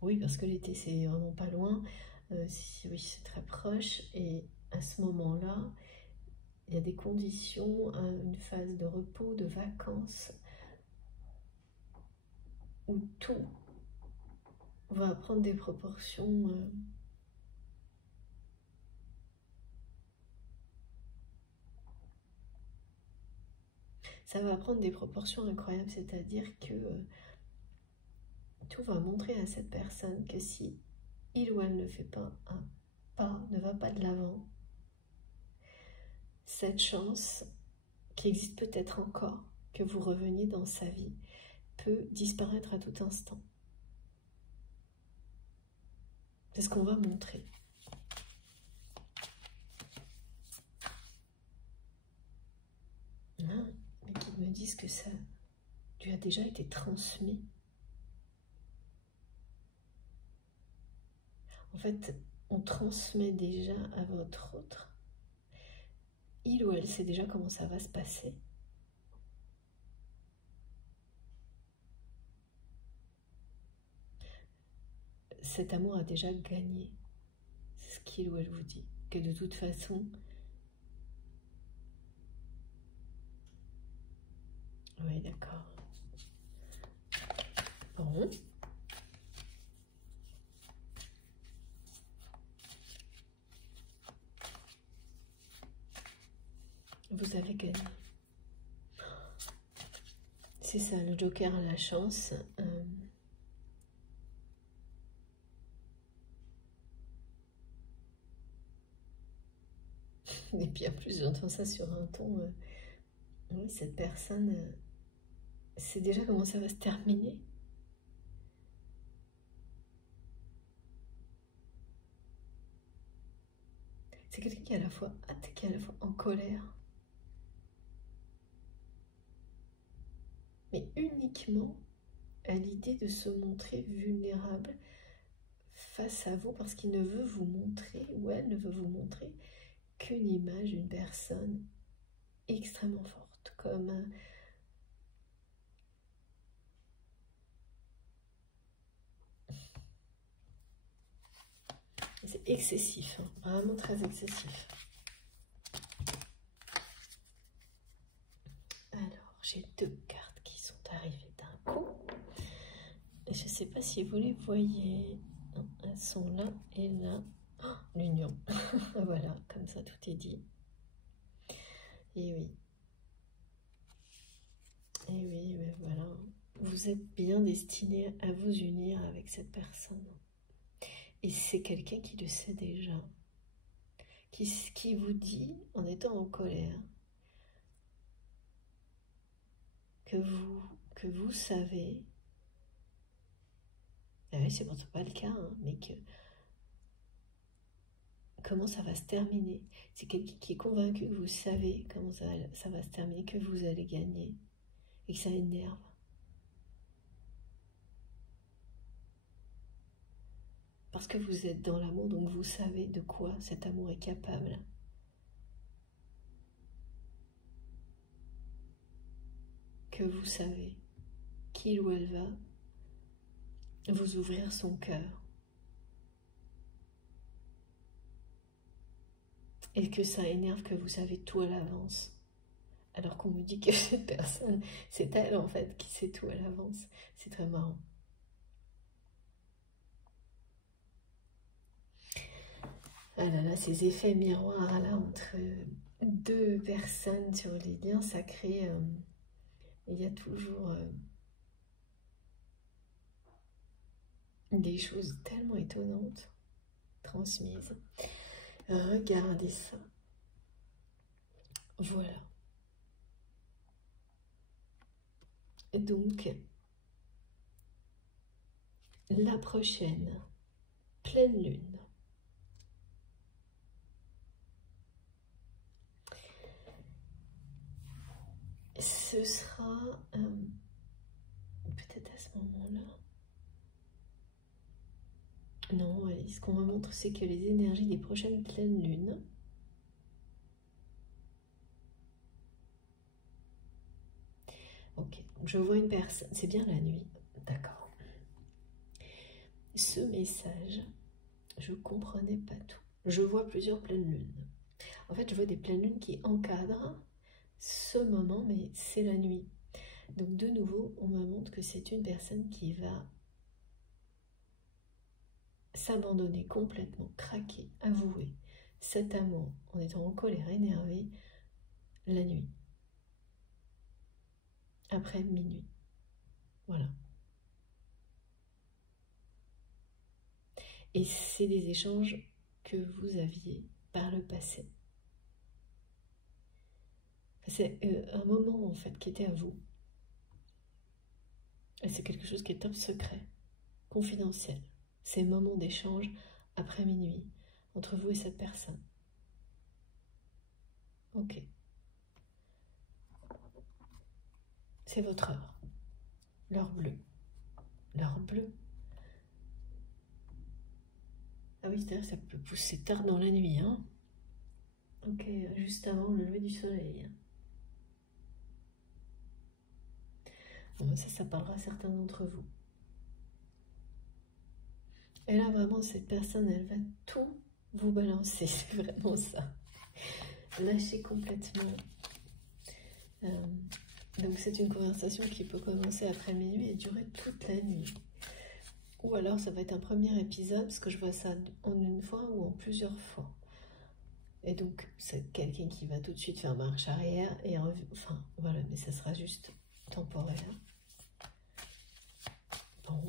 Oui, parce que l'été, c'est vraiment pas loin. Oui, c'est très proche. Et à ce moment-là, il y a des conditions, une phase de repos, de vacances, où tout va prendre des proportions ça va prendre des proportions incroyables, c'est-à-dire que tout va montrer à cette personne que si il ou elle ne fait pas un pas, ne va pas de l'avant, cette chance qui existe peut-être encore, que vous reveniez dans sa vie, peut disparaître à tout instant. C'est ce qu'on va montrer. Hein, mais qu'ils me disent que ça lui a déjà été transmis. En fait, on transmet déjà à votre autre. Il ou elle sait déjà comment ça va se passer. Cet amour a déjà gagné. C'est ce qu'il ou elle vous dit. Que de toute façon, oui, d'accord. Bon. Vous avez gagné. C'est ça, le joker a la chance. Et bien plus, j'entends ça sur un ton. Oui, cette personne sait déjà comment ça va se terminer. C'est quelqu'un qui est à la fois hâte, qui est à la fois en colère. Mais uniquement à l'idée de se montrer vulnérable face à vous parce qu'il ne veut vous montrer, ou elle ne veut vous montrer, qu'une image d'une personne extrêmement forte, comme c'est excessif, hein, vraiment très excessif. Alors, j'ai deux cartes qui sont arrivées d'un coup. Et je ne sais pas si vous les voyez. Non, elles sont là et là. Oh, l'union. Voilà, comme ça tout est dit. Et oui. Et oui, mais voilà. Vous êtes bien destiné à vous unir avec cette personne. Et c'est quelqu'un qui le sait déjà. Qui vous dit, en étant en colère, que vous savez, ah oui, c'est pourtant pas le cas, hein, mais que comment ça va se terminer. C'est quelqu'un qui est convaincu que vous savez comment ça va se terminer, que vous allez gagner, et que ça énerve. Parce que vous êtes dans l'amour, donc vous savez de quoi cet amour est capable. Que vous savez qu'il ou elle va vous ouvrir son cœur. Et que ça énerve que vous savez tout à l'avance. Alors qu'on me dit que cette personne, c'est elle en fait qui sait tout à l'avance. C'est très marrant. Ah là là, ces effets miroirs là entre deux personnes sur les liens sacrés, il y a toujours des choses tellement étonnantes transmises. Regardez ça. Voilà. Et donc, la prochaine pleine lune. Ce sera peut-être à ce moment-là. Non, ce qu'on me montre, c'est que les énergies des prochaines pleines lunes ok, je vois une personne, c'est bien la nuit, d'accord. Ce message, je ne comprenais pas tout. Je vois plusieurs pleines lunes. En fait, je vois des pleines lunes qui encadrent ce moment, mais c'est la nuit. Donc de nouveau, on me montre que c'est une personne qui va s'abandonner complètement, craquer, avouer cet amour en étant en colère, énervé, la nuit, après minuit. Voilà. Et c'est des échanges que vous aviez par le passé. C'est un moment en fait qui était à vous. Et c'est quelque chose qui est top secret, confidentiel. Ces moments d'échange après minuit, entre vous et cette personne. Ok. C'est votre heure. L'heure bleue. L'heure bleue. Ah oui, c'est-à-dire que ça peut pousser tard dans la nuit, hein. Ok, juste avant le lever du soleil. Bon, ça parlera à certains d'entre vous. Et là, vraiment, cette personne, elle va tout vous balancer. C'est vraiment ça. Lâchez complètement. Donc, c'est une conversation qui peut commencer après minuit et durer toute la nuit. Ou alors, ça va être un premier épisode, parce que je vois ça en une fois ou en plusieurs fois. Et donc, c'est quelqu'un qui va tout de suite faire marche arrière. Et enfin, voilà, mais ça sera juste temporaire. Bon.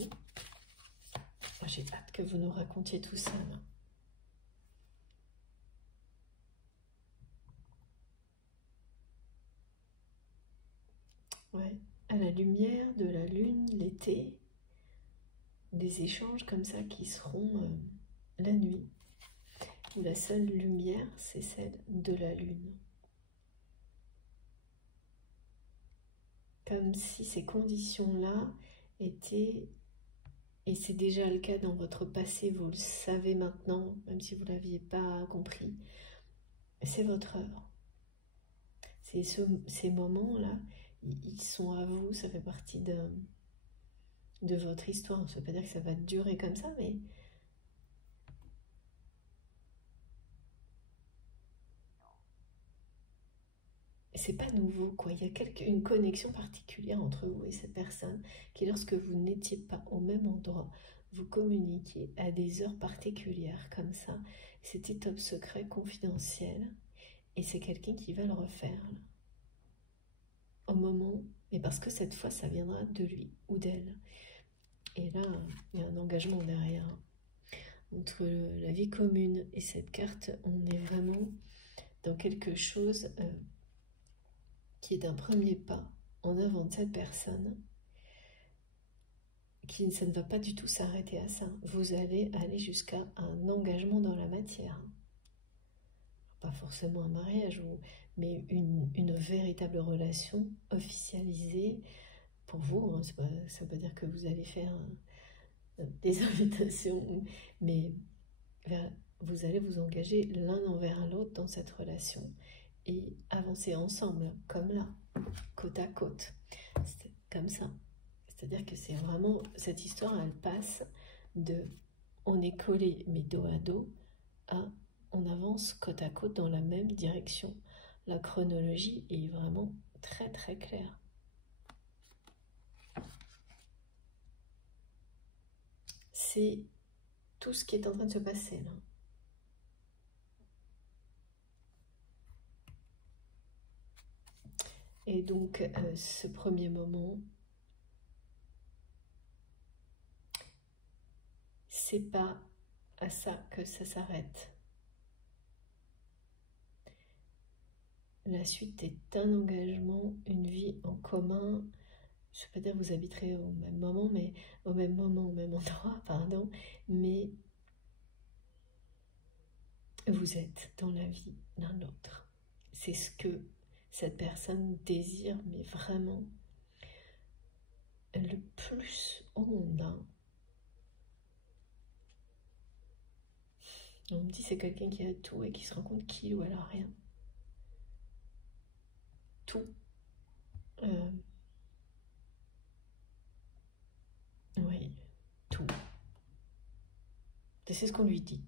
J'ai hâte que vous nous racontiez tout ça, là. Ouais, à la lumière de la lune, l'été, des échanges comme ça qui seront la nuit, où la seule lumière, c'est celle de la lune. Comme si ces conditions-là étaient, et c'est déjà le cas dans votre passé, vous le savez maintenant, même si vous ne l'aviez pas compris, c'est votre œuvre. Ces moments-là, ils sont à vous, ça fait partie de votre histoire. Ça ne veut pas dire que ça va durer comme ça, mais c'est pas nouveau, quoi. Il y a une connexion particulière entre vous et cette personne qui, lorsque vous n'étiez pas au même endroit, vous communiquiez à des heures particulières comme ça. C'était top secret, confidentiel, et c'est quelqu'un qui va le refaire là, au moment, et parce que cette fois, ça viendra de lui ou d'elle. Et là, il y a un engagement derrière. Entre la vie commune et cette carte, on est vraiment dans quelque chose qui est un premier pas en avant de cette personne, ça ne va pas du tout s'arrêter à ça. Vous allez aller jusqu'à un engagement dans la matière. Pas forcément un mariage, mais une véritable relation officialisée pour vous. Hein. Ça ne veut pas dire que vous allez faire des invitations, mais vous allez vous engager l'un envers l'autre dans cette relation et avancer ensemble, comme là, côte à côte. C'est comme ça. C'est-à-dire que c'est vraiment, cette histoire, elle passe de on est collé mais dos à dos à on avance côte à côte dans la même direction. La chronologie est vraiment très très claire. C'est tout ce qui est en train de se passer là. Et donc, ce premier moment, c'est pas à ça que ça s'arrête. La suite est un engagement, une vie en commun. Je ne vais pas dire que vous habiterez au même moment, au même endroit, pardon, mais vous êtes dans la vie l'un l'autre. C'est ce que cette personne désire, mais vraiment le plus au monde. Hein. On me dit c'est quelqu'un qui a tout et qui se rend compte qu'il ou elle a rien. Tout. Oui, tout. C'est ce qu'on lui dit.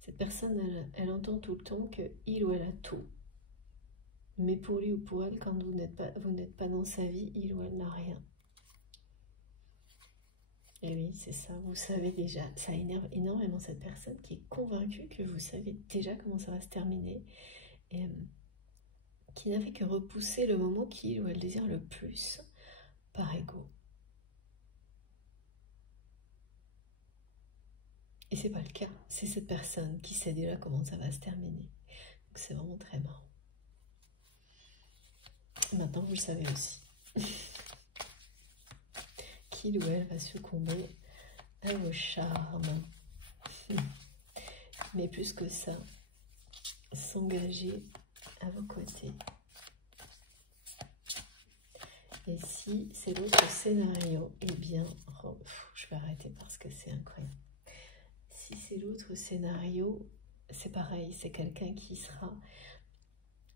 Cette personne, elle entend tout le temps qu'il ou elle a tout. Mais pour lui ou pour elle, quand vous n'êtes pas dans sa vie, il ou elle n'a rien. Et oui, c'est ça, vous savez déjà, ça énerve énormément cette personne qui est convaincue que vous savez déjà comment ça va se terminer et qui n'a fait que repousser le moment qu'il ou elle désire le plus par ego. Et c'est pas le cas, c'est cette personne qui sait déjà comment ça va se terminer. Donc c'est vraiment très marrant. Maintenant vous le savez aussi. Qu'il ou elle va succomber à vos charmes. Mais plus que ça, s'engager à vos côtés. Et si c'est l'autre scénario, eh bien, je vais arrêter parce que c'est incroyable. Si c'est l'autre scénario, c'est pareil, c'est quelqu'un qui sera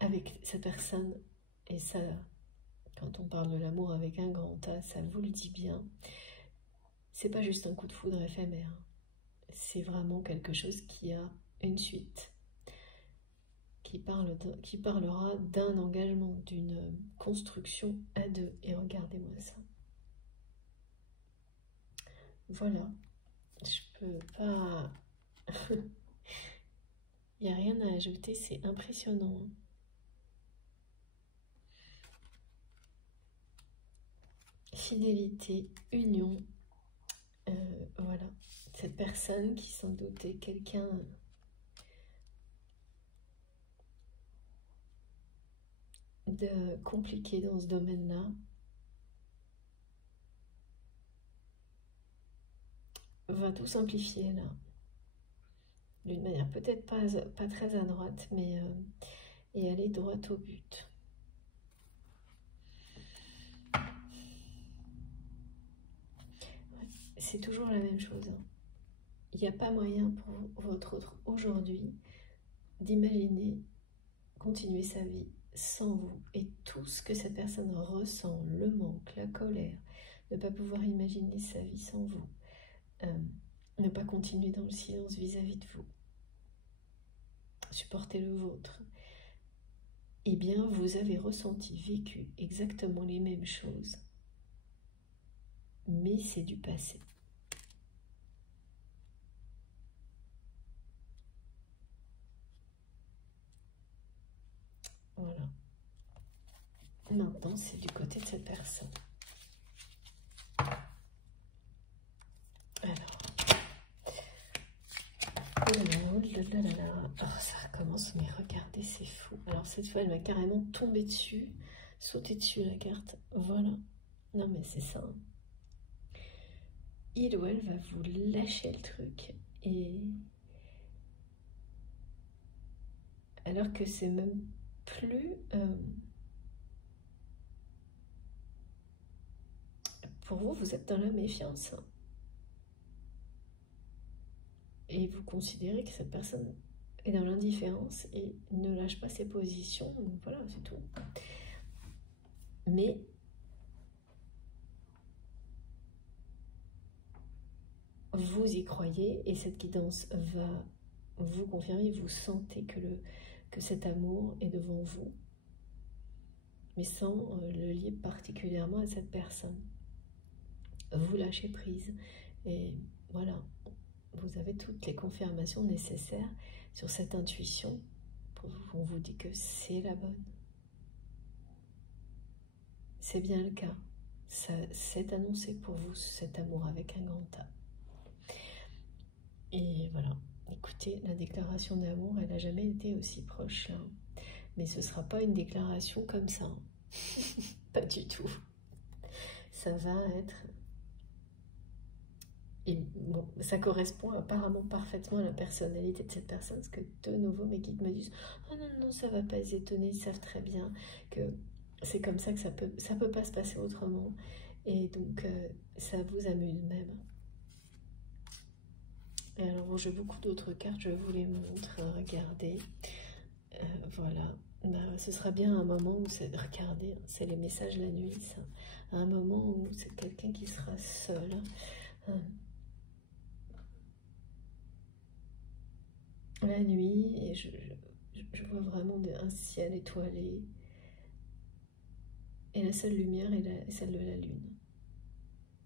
avec cette personne, et ça, quand on parle de l'amour avec un grand A, ça vous le dit bien, c'est pas juste un coup de foudre éphémère, c'est vraiment quelque chose qui a une suite, qui parlera d'un engagement, d'une construction à deux, et regardez-moi ça. Voilà, je peux pas... Il n'y a rien à ajouter, c'est impressionnant. Fidélité, union, voilà. Cette personne qui sans doute est quelqu'un de compliqué dans ce domaine-là, va tout simplifier là. D'une manière peut-être pas très à droite, mais et aller droit au but. C'est toujours la même chose. Il n'y a pas moyen pour votre autre aujourd'hui d'imaginer continuer sa vie sans vous. Et tout ce que cette personne ressent, le manque, la colère, ne pas pouvoir imaginer sa vie sans vous, ne pas continuer dans le silence vis-à-vis de vous, supporter le vôtre, eh bien vous avez ressenti, vécu exactement les mêmes choses, mais c'est du passé. Voilà. Maintenant, c'est du côté de cette personne. Alors. Oh, ça recommence, mais regardez, c'est fou. Alors cette fois, elle m'a carrément tombé dessus, sauté dessus la carte. Voilà. Non mais c'est ça. Il ou elle va vous lâcher le truc. Et alors que c'est même plus... Pour vous, vous êtes dans la méfiance. Et vous considérez que cette personne est dans l'indifférence et ne lâche pas ses positions. Donc voilà, c'est tout. Mais vous y croyez et cette guidance va vous confirmer, vous sentez que cet amour est devant vous, mais sans le lier particulièrement à cette personne. Vous lâchez prise et voilà, vous avez toutes les confirmations nécessaires sur cette intuition. On vous dit que c'est la bonne. C'est bien le cas. C'est annoncé pour vous, cet amour avec un grand A. Et voilà, écoutez, la déclaration d'amour, elle n'a jamais été aussi proche là. Mais ce ne sera pas une déclaration comme ça. Pas du tout. Ça va être... Et bon, ça correspond apparemment parfaitement à la personnalité de cette personne, parce que de nouveau mes guides me disent « Oh non, non, ça ne va pas les étonner, ils savent très bien que c'est comme ça que ça peut pas se passer autrement. » Et donc, ça vous amuse même. Et alors, bon, j'ai beaucoup d'autres cartes, je vous les montre, regardez. Voilà, bah, ce sera bien un moment où c'est... Regardez, c'est les messages la nuit, ça. Un moment où c'est quelqu'un qui sera seul. La nuit, et je vois vraiment un ciel étoilé. Et la seule lumière est celle de la lune.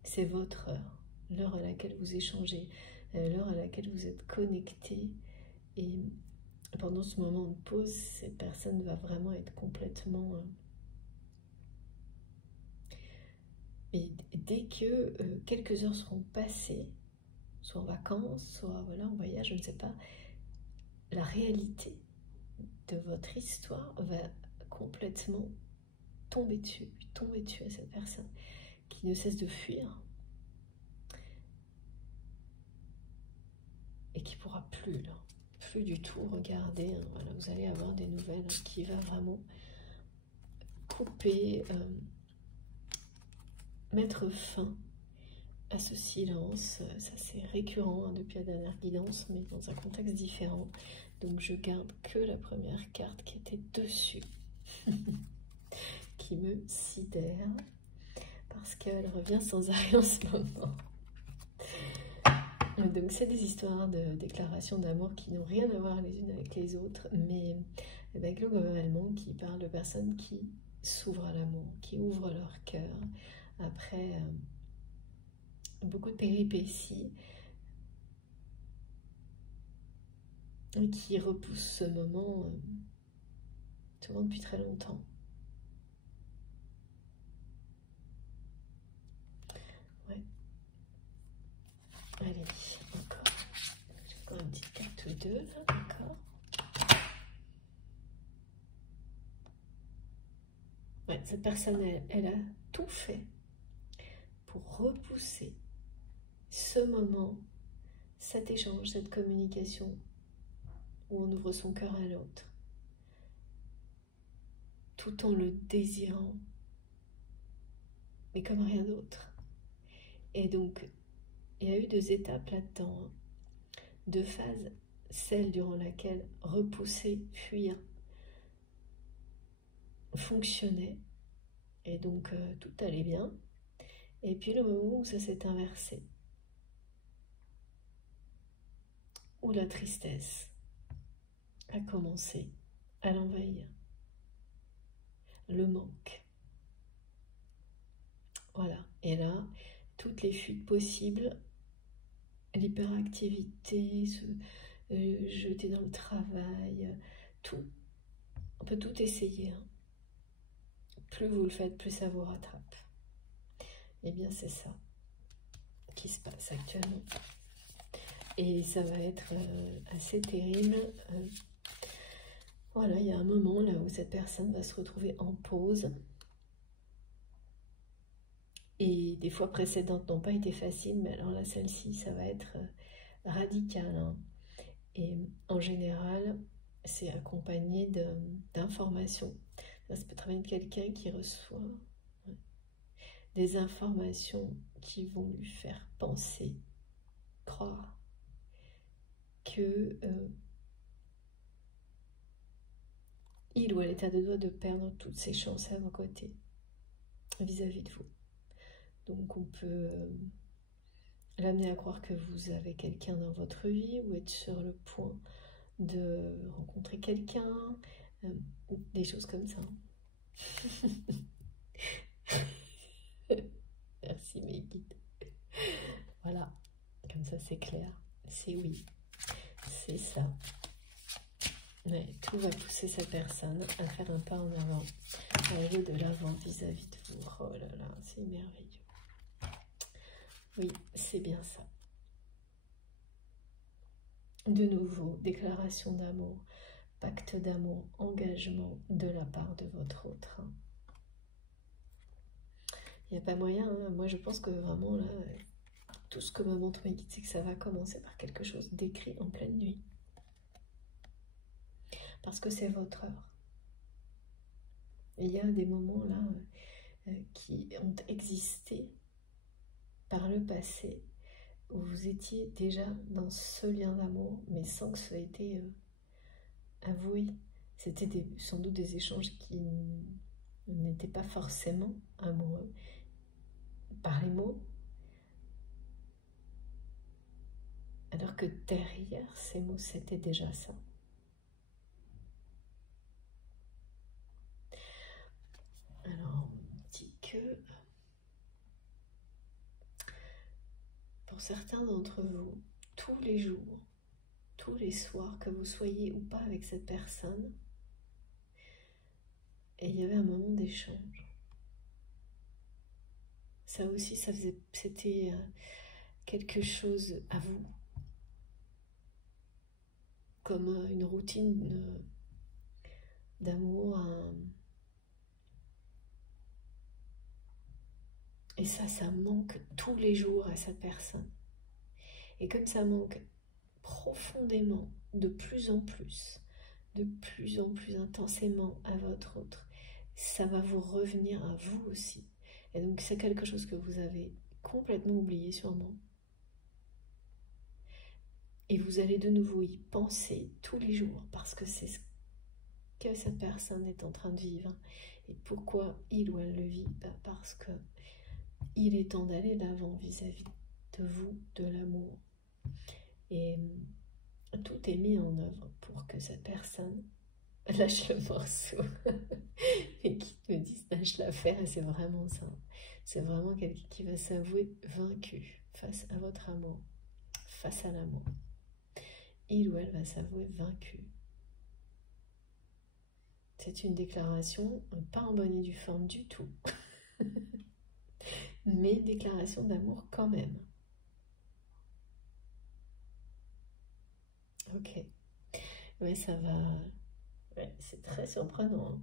C'est votre heure. l'heure à laquelle vous échangez, l'heure à laquelle vous êtes connecté. Et pendant ce moment de pause, cette personne va vraiment être complètement... et dès que quelques heures seront passées, soit en vacances, soit voilà, en voyage, je ne sais pas, la réalité de votre histoire va complètement tomber dessus à cette personne qui ne cesse de fuir et qui pourra plus, là, plus du tout regarder. Hein, voilà, vous allez avoir des nouvelles qui va vraiment couper, mettre fin à ce silence. Ça c'est récurrent hein, depuis la dernière guidance, mais dans un contexte différent. Donc je garde que la première carte qui était dessus, qui me sidère, parce qu'elle revient sans arrêt en ce moment. Donc c'est des histoires de déclarations d'amour qui n'ont rien à voir les unes avec les autres, mais globalement qui parlent de personnes qui s'ouvrent à l'amour, qui ouvrent leur cœur après beaucoup de péripéties et qui repoussent ce moment souvent depuis très longtemps. Ouais. Allez, encore. J'ai encore une petite carte ou deux, là, d'accord. Ouais, cette personne, elle a tout fait pour repousser ce moment, cet échange, cette communication où on ouvre son cœur à l'autre, tout en le désirant, mais comme rien d'autre. Et donc, il y a eu deux étapes là-dedans, hein. Deux phases, celle durant laquelle repousser, fuir fonctionnait, et donc tout allait bien, et puis le moment où ça s'est inversé, où la tristesse a commencé à l'envahir, le manque. Voilà, et là, toutes les fuites possibles, l'hyperactivité, se jeter dans le travail, tout. On peut tout essayer. Hein. Plus vous le faites, plus ça vous rattrape. Eh bien, c'est ça qui se passe actuellement. Et ça va être assez terrible. Voilà, il y a un moment là où cette personne va se retrouver en pause. Et des fois précédentes n'ont pas été faciles, mais alors là, celle-ci, ça va être radical. Hein. Et en général, c'est accompagné d'informations. Ça peut très bien être quelqu'un qui reçoit des informations qui vont lui faire penser, croire que il ou elle est à deux doigts de perdre toutes ses chances à vos côtés vis-à-vis de vous. Donc on peut l'amener à croire que vous avez quelqu'un dans votre vie ou être sur le point de rencontrer quelqu'un, des choses comme ça. Merci mes guides. Voilà, comme ça c'est clair, c'est oui, c'est ça. Ouais, tout va pousser cette personne à faire un pas en avant, à aller de l'avant vis-à-vis de vous. Oh là là, c'est merveilleux. Oui, c'est bien ça. De nouveau, déclaration d'amour, pacte d'amour, engagement de la part de votre autre. Il n'y a pas moyen, hein. Moi je pense que vraiment là, tout ce que me montre mes guides, c'est que ça va commencer par quelque chose d'écrit en pleine nuit. Parce que c'est votre heure. Et il y a des moments là qui ont existé par le passé, où vous étiez déjà dans ce lien d'amour, mais sans que ça ait été avoué. C'était sans doute des échanges qui n'étaient pas forcément amoureux par les mots, alors que derrière ces mots, c'était déjà ça. Alors, on dit que pour certains d'entre vous, tous les jours, tous les soirs, que vous soyez ou pas avec cette personne, et il y avait un moment d'échange. Ça aussi, c'était quelque chose à vous, comme une routine d'amour. Et ça manque tous les jours à cette personne. Et comme ça manque profondément, de plus en plus intensément à votre autre, ça va vous revenir à vous aussi. Et donc c'est quelque chose que vous avez complètement oublié sûrement. Et vous allez de nouveau y penser tous les jours parce que c'est ce que cette personne est en train de vivre. Et pourquoi il ou elle le vit? Parce que il est temps d'aller d'avant vis-à-vis de vous, de l'amour. Et tout est mis en œuvre pour que cette personne lâche le morceau et qui me dise lâche l'affaire. Et c'est vraiment ça. C'est vraiment quelqu'un qui va s'avouer vaincu face à votre amour, face à l'amour. Il ou elle va s'avouer vaincu. C'est une déclaration pas en bonne et due forme du tout, mais une déclaration d'amour quand même. Ok. Mais ça va... Ouais, c'est très surprenant.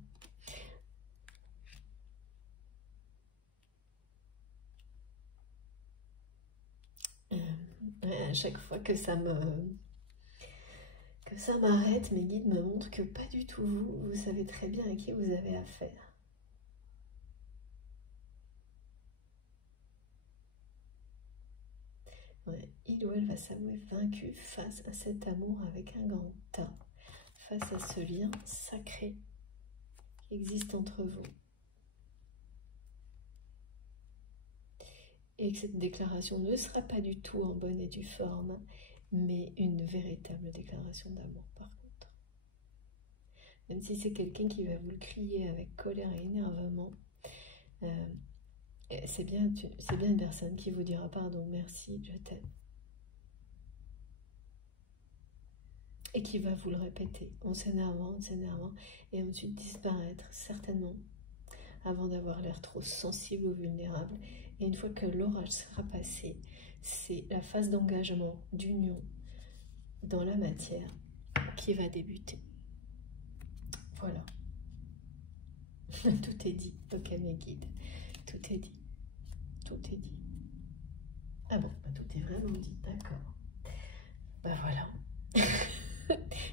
À chaque fois que ça m'arrête, mes guides me montrent que pas du tout vous savez très bien à qui vous avez affaire. Ouais, il ou elle va s'avouer vaincu face à cet amour avec un grand A, face à ce lien sacré qui existe entre vous. Et que cette déclaration ne sera pas du tout en bonne et due forme, mais une véritable déclaration d'amour par contre. Même si c'est quelqu'un qui va vous le crier avec colère et énervement, c'est bien une personne qui vous dira pardon, merci, je t'aime. Et qui va vous le répéter en s'énervant, et ensuite disparaître certainement avant d'avoir l'air trop sensible ou vulnérable. Et une fois que l'orage sera passé, c'est la phase d'engagement, d'union dans la matière qui va débuter. Voilà. Tout est dit, ok mes guides, tout est dit. Tout est dit. Ah bon, tout est vraiment dit, d'accord. Bah voilà.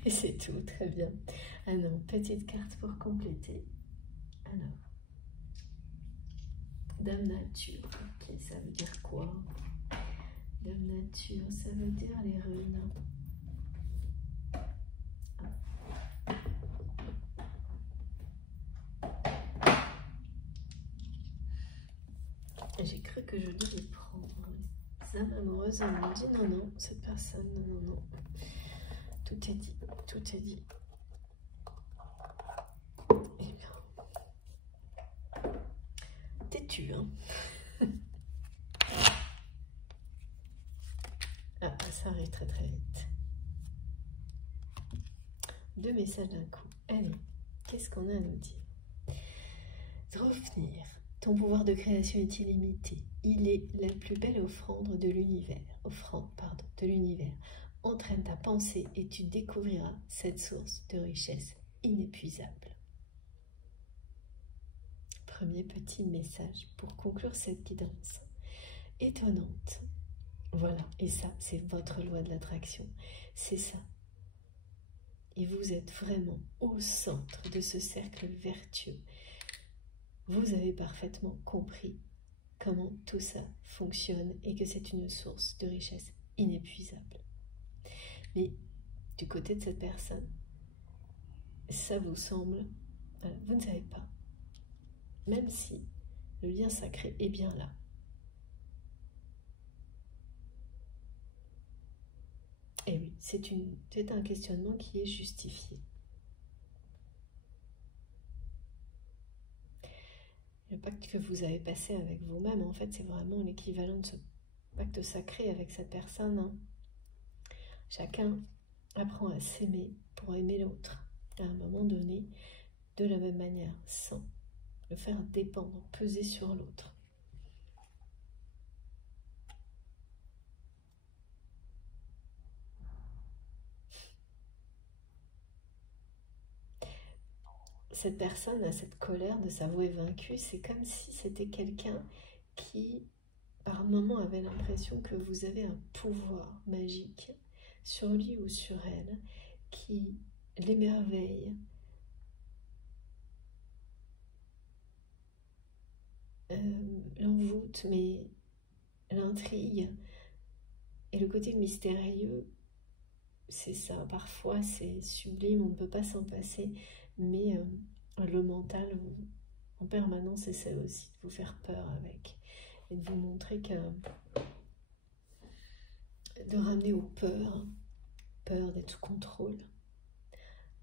Et c'est tout, très bien. Alors, petite carte pour compléter. Alors, Dame Nature, ok, ça veut dire quoi? Dame Nature, ça veut dire les runes. J'ai cru que je devais prendre. Les âmes amoureuses m'ont dit non, non, cette personne, non, non, non. Tout est dit, tout est dit. Eh bien, têtu, hein. Ah, ça arrive très très vite. 2 messages d'un coup. Allez, qu'est-ce qu'on a à nous dire? Revenir. Ton pouvoir de création est illimité. Il est la plus belle offrande de l'univers. De l'univers. Entraîne ta pensée et tu découvriras cette source de richesse inépuisable. Premier petit message pour conclure cette guidance. Étonnante. Voilà, et ça, c'est votre loi de l'attraction. C'est ça. Et vous êtes vraiment au centre de ce cercle vertueux. Vous avez parfaitement compris comment tout ça fonctionne et que c'est une source de richesse inépuisable. Mais du côté de cette personne, ça vous semble, vous ne savez pas, même si le lien sacré est bien là. Et oui, c'est un questionnement qui est justifié. Le pacte que vous avez passé avec vous-même, en fait, c'est vraiment l'équivalent de ce pacte sacré avec cette personne. Hein. Chacun apprend à s'aimer pour aimer l'autre à un moment donné, de la même manière, sans le faire dépendre, peser sur l'autre. Cette personne a cette colère de s'avouer vaincue, c'est comme si c'était quelqu'un qui, par moment, avait l'impression que vous avez un pouvoir magique sur lui ou sur elle, qui l'émerveille, l'envoûte, mais l'intrigue et le côté mystérieux, c'est ça. Parfois, c'est sublime, on ne peut pas s'en passer, mais le mental, en permanence, essaie aussi de vous faire peur avec et de vous montrer que de ramener aux peurs, peur d'être sous contrôle,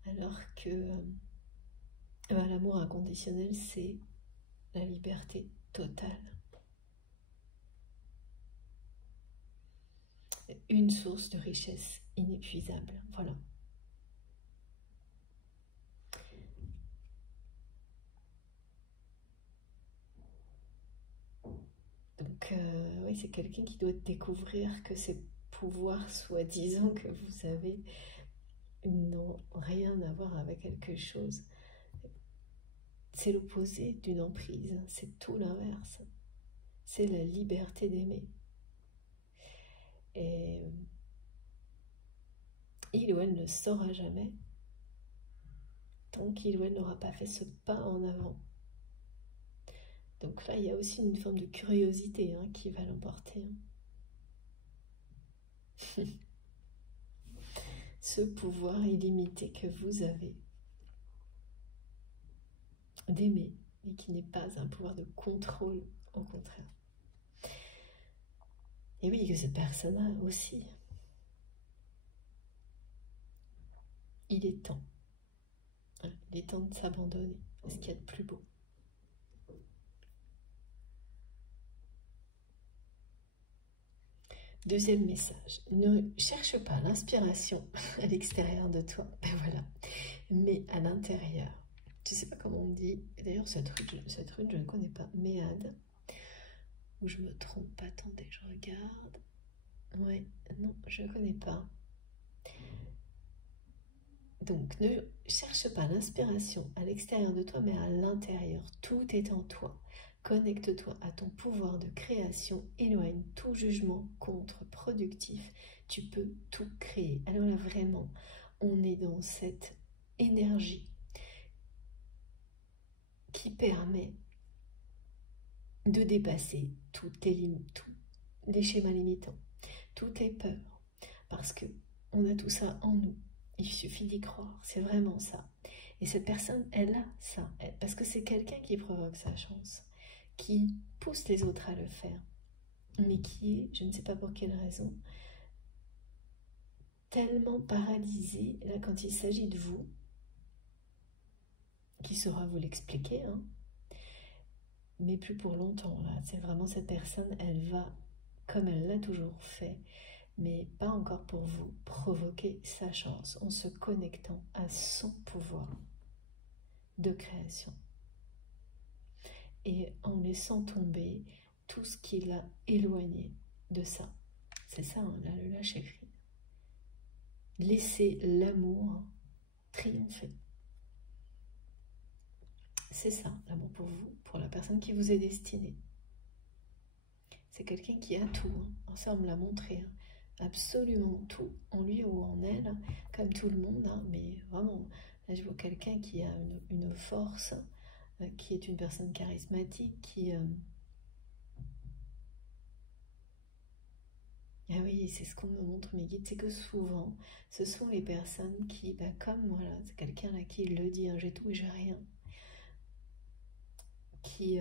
alors que l'amour inconditionnel, c'est la liberté totale. Une source de richesse inépuisable, voilà. Donc, oui, c'est quelqu'un qui doit découvrir que ces pouvoirs soi-disant que vous avez n'ont rien à voir avec quelque chose. C'est l'opposé d'une emprise, c'est tout l'inverse. C'est la liberté d'aimer. Et il ou elle ne saura jamais tant qu'il ou elle n'aura pas fait ce pas en avant. Donc là, il y a aussi une forme de curiosité qui va l'emporter. Ce pouvoir illimité que vous avez d'aimer, et qui n'est pas un pouvoir de contrôle, au contraire. Et oui, que cette personne-là aussi. Il est temps. Il est temps de s'abandonner à ce qu'il y a de plus beau. Deuxième message, ne cherche pas l'inspiration à l'extérieur de toi, ben voilà, mais à l'intérieur. Je ne sais pas comment on dit, d'ailleurs cette rune je ne connais pas, Méade, ou je me trompe pas, attendez, je regarde. Ouais, non, je ne connais pas. Donc, ne cherche pas l'inspiration à l'extérieur de toi, mais à l'intérieur. Tout est en toi. Connecte-toi à ton pouvoir de création. Éloigne tout jugement contre-productif. Tu peux tout créer. Alors là, vraiment, on est dans cette énergie qui permet de dépasser toutes les schémas limitants, toutes les peurs, parce que on a tout ça en nous. Il suffit d'y croire, c'est vraiment ça. Et cette personne, elle a ça, parce que c'est quelqu'un qui provoque sa chance, qui pousse les autres à le faire, mais qui est, je ne sais pas pour quelle raison, tellement paralysé, là, quand il s'agit de vous, qui saura vous l'expliquer, mais plus pour longtemps, là. C'est vraiment cette personne, elle va, comme elle l'a toujours fait, mais pas encore pour vous, provoquer sa chance en se connectant à son pouvoir de création et en laissant tomber tout ce qui l'a éloigné de ça. C'est ça, là, le lâcher prise. Laisser l'amour triompher. C'est ça, l'amour pour vous, pour la personne qui vous est destinée. C'est quelqu'un qui a tout, ça on me l'a montré, absolument tout, en lui ou en elle, comme tout le monde, mais vraiment, là je vois quelqu'un qui a une force, qui est une personne charismatique, qui... Ah oui, c'est ce qu'on me montre mes guides, c'est que souvent, ce sont les personnes qui, comme voilà, c'est quelqu'un là qui le dit, j'ai tout et j'ai rien, qui...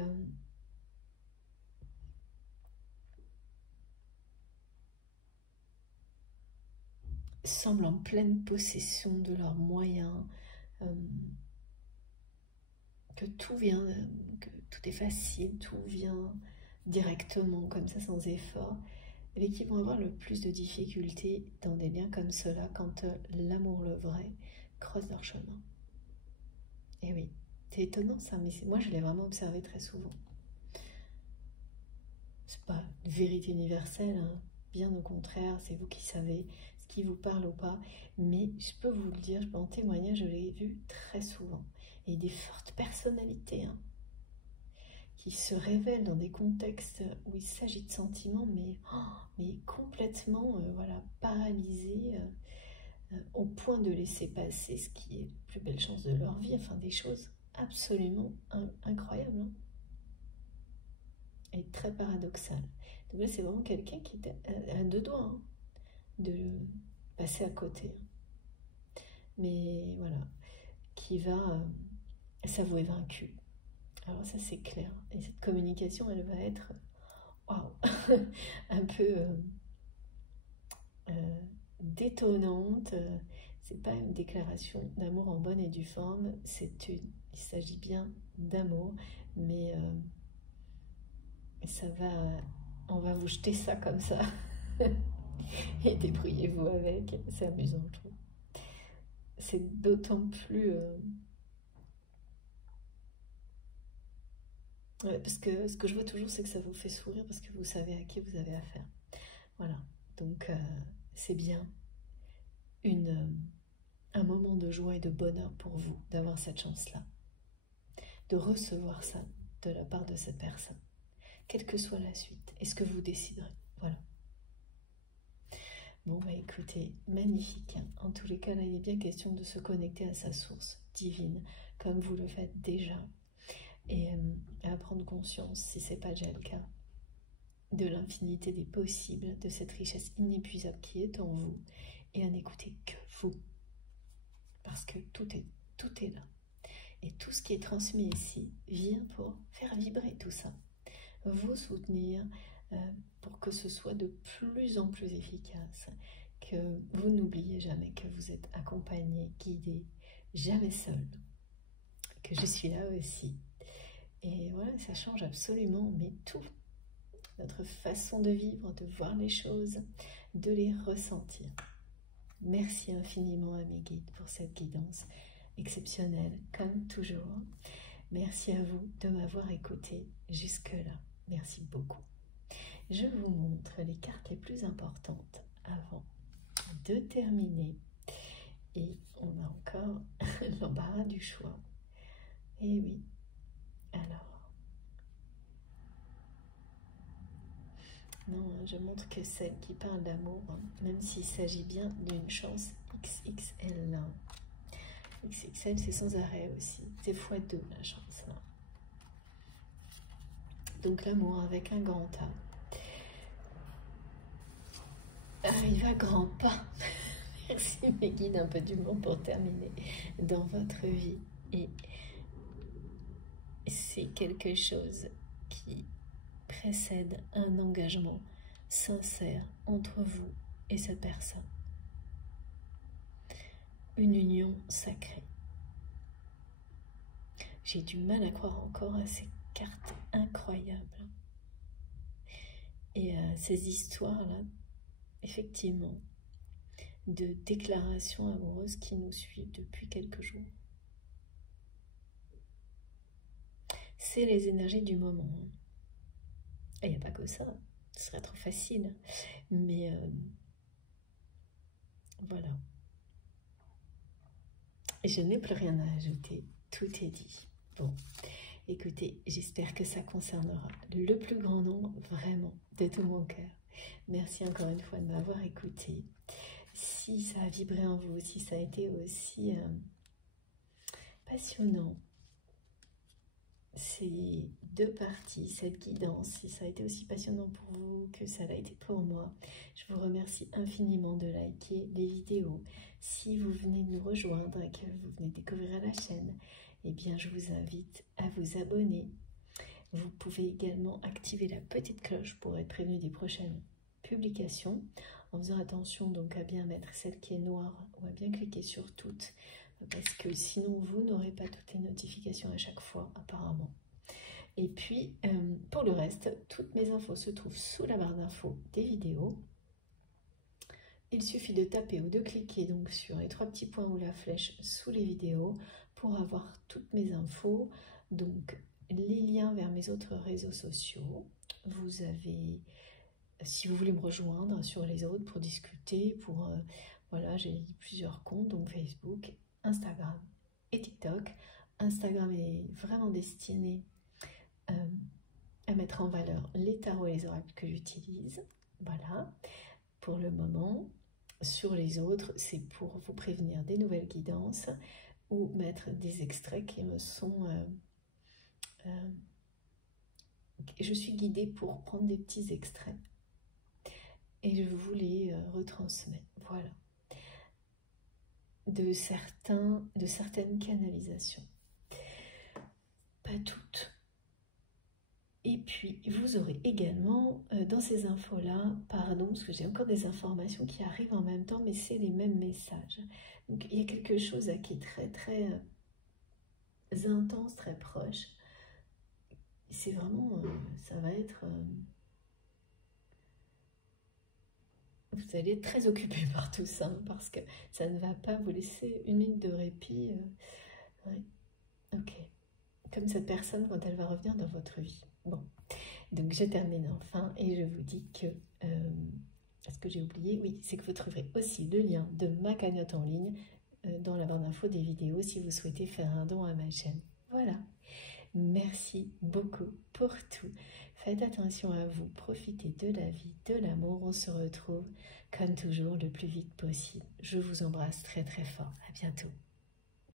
semblent en pleine possession de leurs moyens, que tout vient, que tout est facile, tout vient directement comme ça sans effort, et qui vont avoir le plus de difficultés dans des liens comme cela quand l'amour le vrai creuse leur chemin. Et oui, c'est étonnant ça, mais moi je l'ai vraiment observé très souvent. C'est pas une vérité universelle, hein. Bien au contraire, c'est vous qui savez ce qui vous parle ou pas, mais je peux vous le dire, je peux en témoigner, je l'ai vu très souvent. Et des fortes personnalités, hein, qui se révèlent dans des contextes où il s'agit de sentiments, mais complètement voilà, paralysés, au point de laisser passer ce qui est la plus belle chance de leur vie, enfin des choses absolument incroyables, hein, et très paradoxales. Donc là, c'est vraiment quelqu'un qui était à deux doigts, hein, de passer à côté. Mais voilà, qui va s'avouer vaincu. Alors ça, c'est clair. Et cette communication, elle va être waouh, un peu détonnante. C'est pas une déclaration d'amour en bonne et due forme. Il s'agit bien d'amour, mais on va vous jeter ça comme ça. Et débrouillez-vous avec. C'est amusant, je trouve. C'est d'autant plus... ouais, parce que ce que je vois toujours, c'est que ça vous fait sourire parce que vous savez à qui vous avez affaire. Voilà. Donc, c'est bien un moment de joie et de bonheur pour vous d'avoir cette chance-là, de recevoir ça de la part de cette personne, quelle que soit la suite, et ce que vous déciderez. Voilà. Bon, bah écoutez, magnifique. En tous les cas, là, il est bien question de se connecter à sa source divine, comme vous le faites déjà, et à prendre conscience, si ce n'est pas déjà le cas, de l'infinité des possibles, de cette richesse inépuisable qui est en vous, et à n'écouter que vous. Parce que tout est là. Et tout ce qui est transmis ici vient pour faire vibrer tout ça. Vous soutenir pour que ce soit de plus en plus efficace. Que vous n'oubliez jamais que vous êtes accompagné, guidé, jamais seul. Que je suis là aussi. Et voilà, ça change absolument, mais tout. Notre façon de vivre, de voir les choses, de les ressentir. Merci infiniment à mes guides pour cette guidance exceptionnelle, comme toujours. Merci à vous de m'avoir écouté jusque-là. Merci beaucoup. Je vous montre les cartes les plus importantes avant de terminer. Et on a encore l'embarras du choix. Et oui, alors... non, je montre que celle qui parle d'amour, hein, même s'il s'agit bien d'une chance XXL. XXL, c'est sans arrêt aussi. C'est x2 la chance. Là. Donc l'amour avec un grand A. Arrive à grands pas. Merci mes guides, un peu d'humour pour terminer dans votre vie. Et c'est quelque chose qui précède un engagement sincère entre vous et cette personne. Une union sacrée. J'ai du mal à croire encore à ces cartes incroyables. Et à ces histoires-là, effectivement, de déclarations amoureuses qui nous suivent depuis quelques jours. C'est les énergies du moment. Et il n'y a pas que ça, ce serait trop facile. Mais voilà. Je n'ai plus rien à ajouter, tout est dit. Bon, écoutez, j'espère que ça concernera le plus grand nombre, vraiment, de tout mon cœur. Merci encore une fois de m'avoir écouté. Si ça a vibré en vous, si ça a été aussi passionnant, ces deux parties, cette guidance, si ça a été aussi passionnant pour vous que ça l'a été pour moi, je vous remercie infiniment de liker les vidéos. Si vous venez de nous rejoindre et que vous venez découvrir la chaîne, eh bien je vous invite à vous abonner. Vous pouvez également activer la petite cloche pour être prévenu des prochaines publications, en faisant attention donc à bien mettre celle qui est noire ou à bien cliquer sur toutes, parce que sinon vous n'aurez pas toutes les notifications à chaque fois apparemment. Et puis, pour le reste, toutes mes infos se trouvent sous la barre d'infos des vidéos. Il suffit de taper ou de cliquer donc sur les 3 petits points ou la flèche sous les vidéos pour avoir toutes mes infos. Donc, les liens vers mes autres réseaux sociaux. Vous avez, si vous voulez me rejoindre sur les autres pour discuter, voilà, j'ai plusieurs comptes, donc Facebook, Instagram et TikTok. Instagram est vraiment destiné à mettre en valeur les tarots et les oracles que j'utilise. Voilà, pour le moment. Sur les autres, c'est pour vous prévenir des nouvelles guidances ou mettre des extraits qui me sont... je suis guidée pour prendre des petits extraits et je vous les retransmets. Voilà. De certaines canalisations. Pas toutes. Et puis, vous aurez également dans ces infos-là, pardon, parce que j'ai encore des informations qui arrivent en même temps, mais c'est les mêmes messages. Donc, il y a quelque chose là qui est très, très intense, très proche. C'est vraiment, ça va être... vous allez être très occupé par tout ça, parce que ça ne va pas vous laisser une minute de répit. Ouais. Ok. Comme cette personne quand elle va revenir dans votre vie. Bon, donc je termine enfin et je vous dis que, ce que j'ai oublié, oui, c'est que vous trouverez aussi le lien de ma cagnotte en ligne dans la barre d'infos des vidéos si vous souhaitez faire un don à ma chaîne. Voilà, merci beaucoup pour tout. Faites attention à vous, profitez de la vie, de l'amour. On se retrouve comme toujours le plus vite possible. Je vous embrasse très très fort. À bientôt.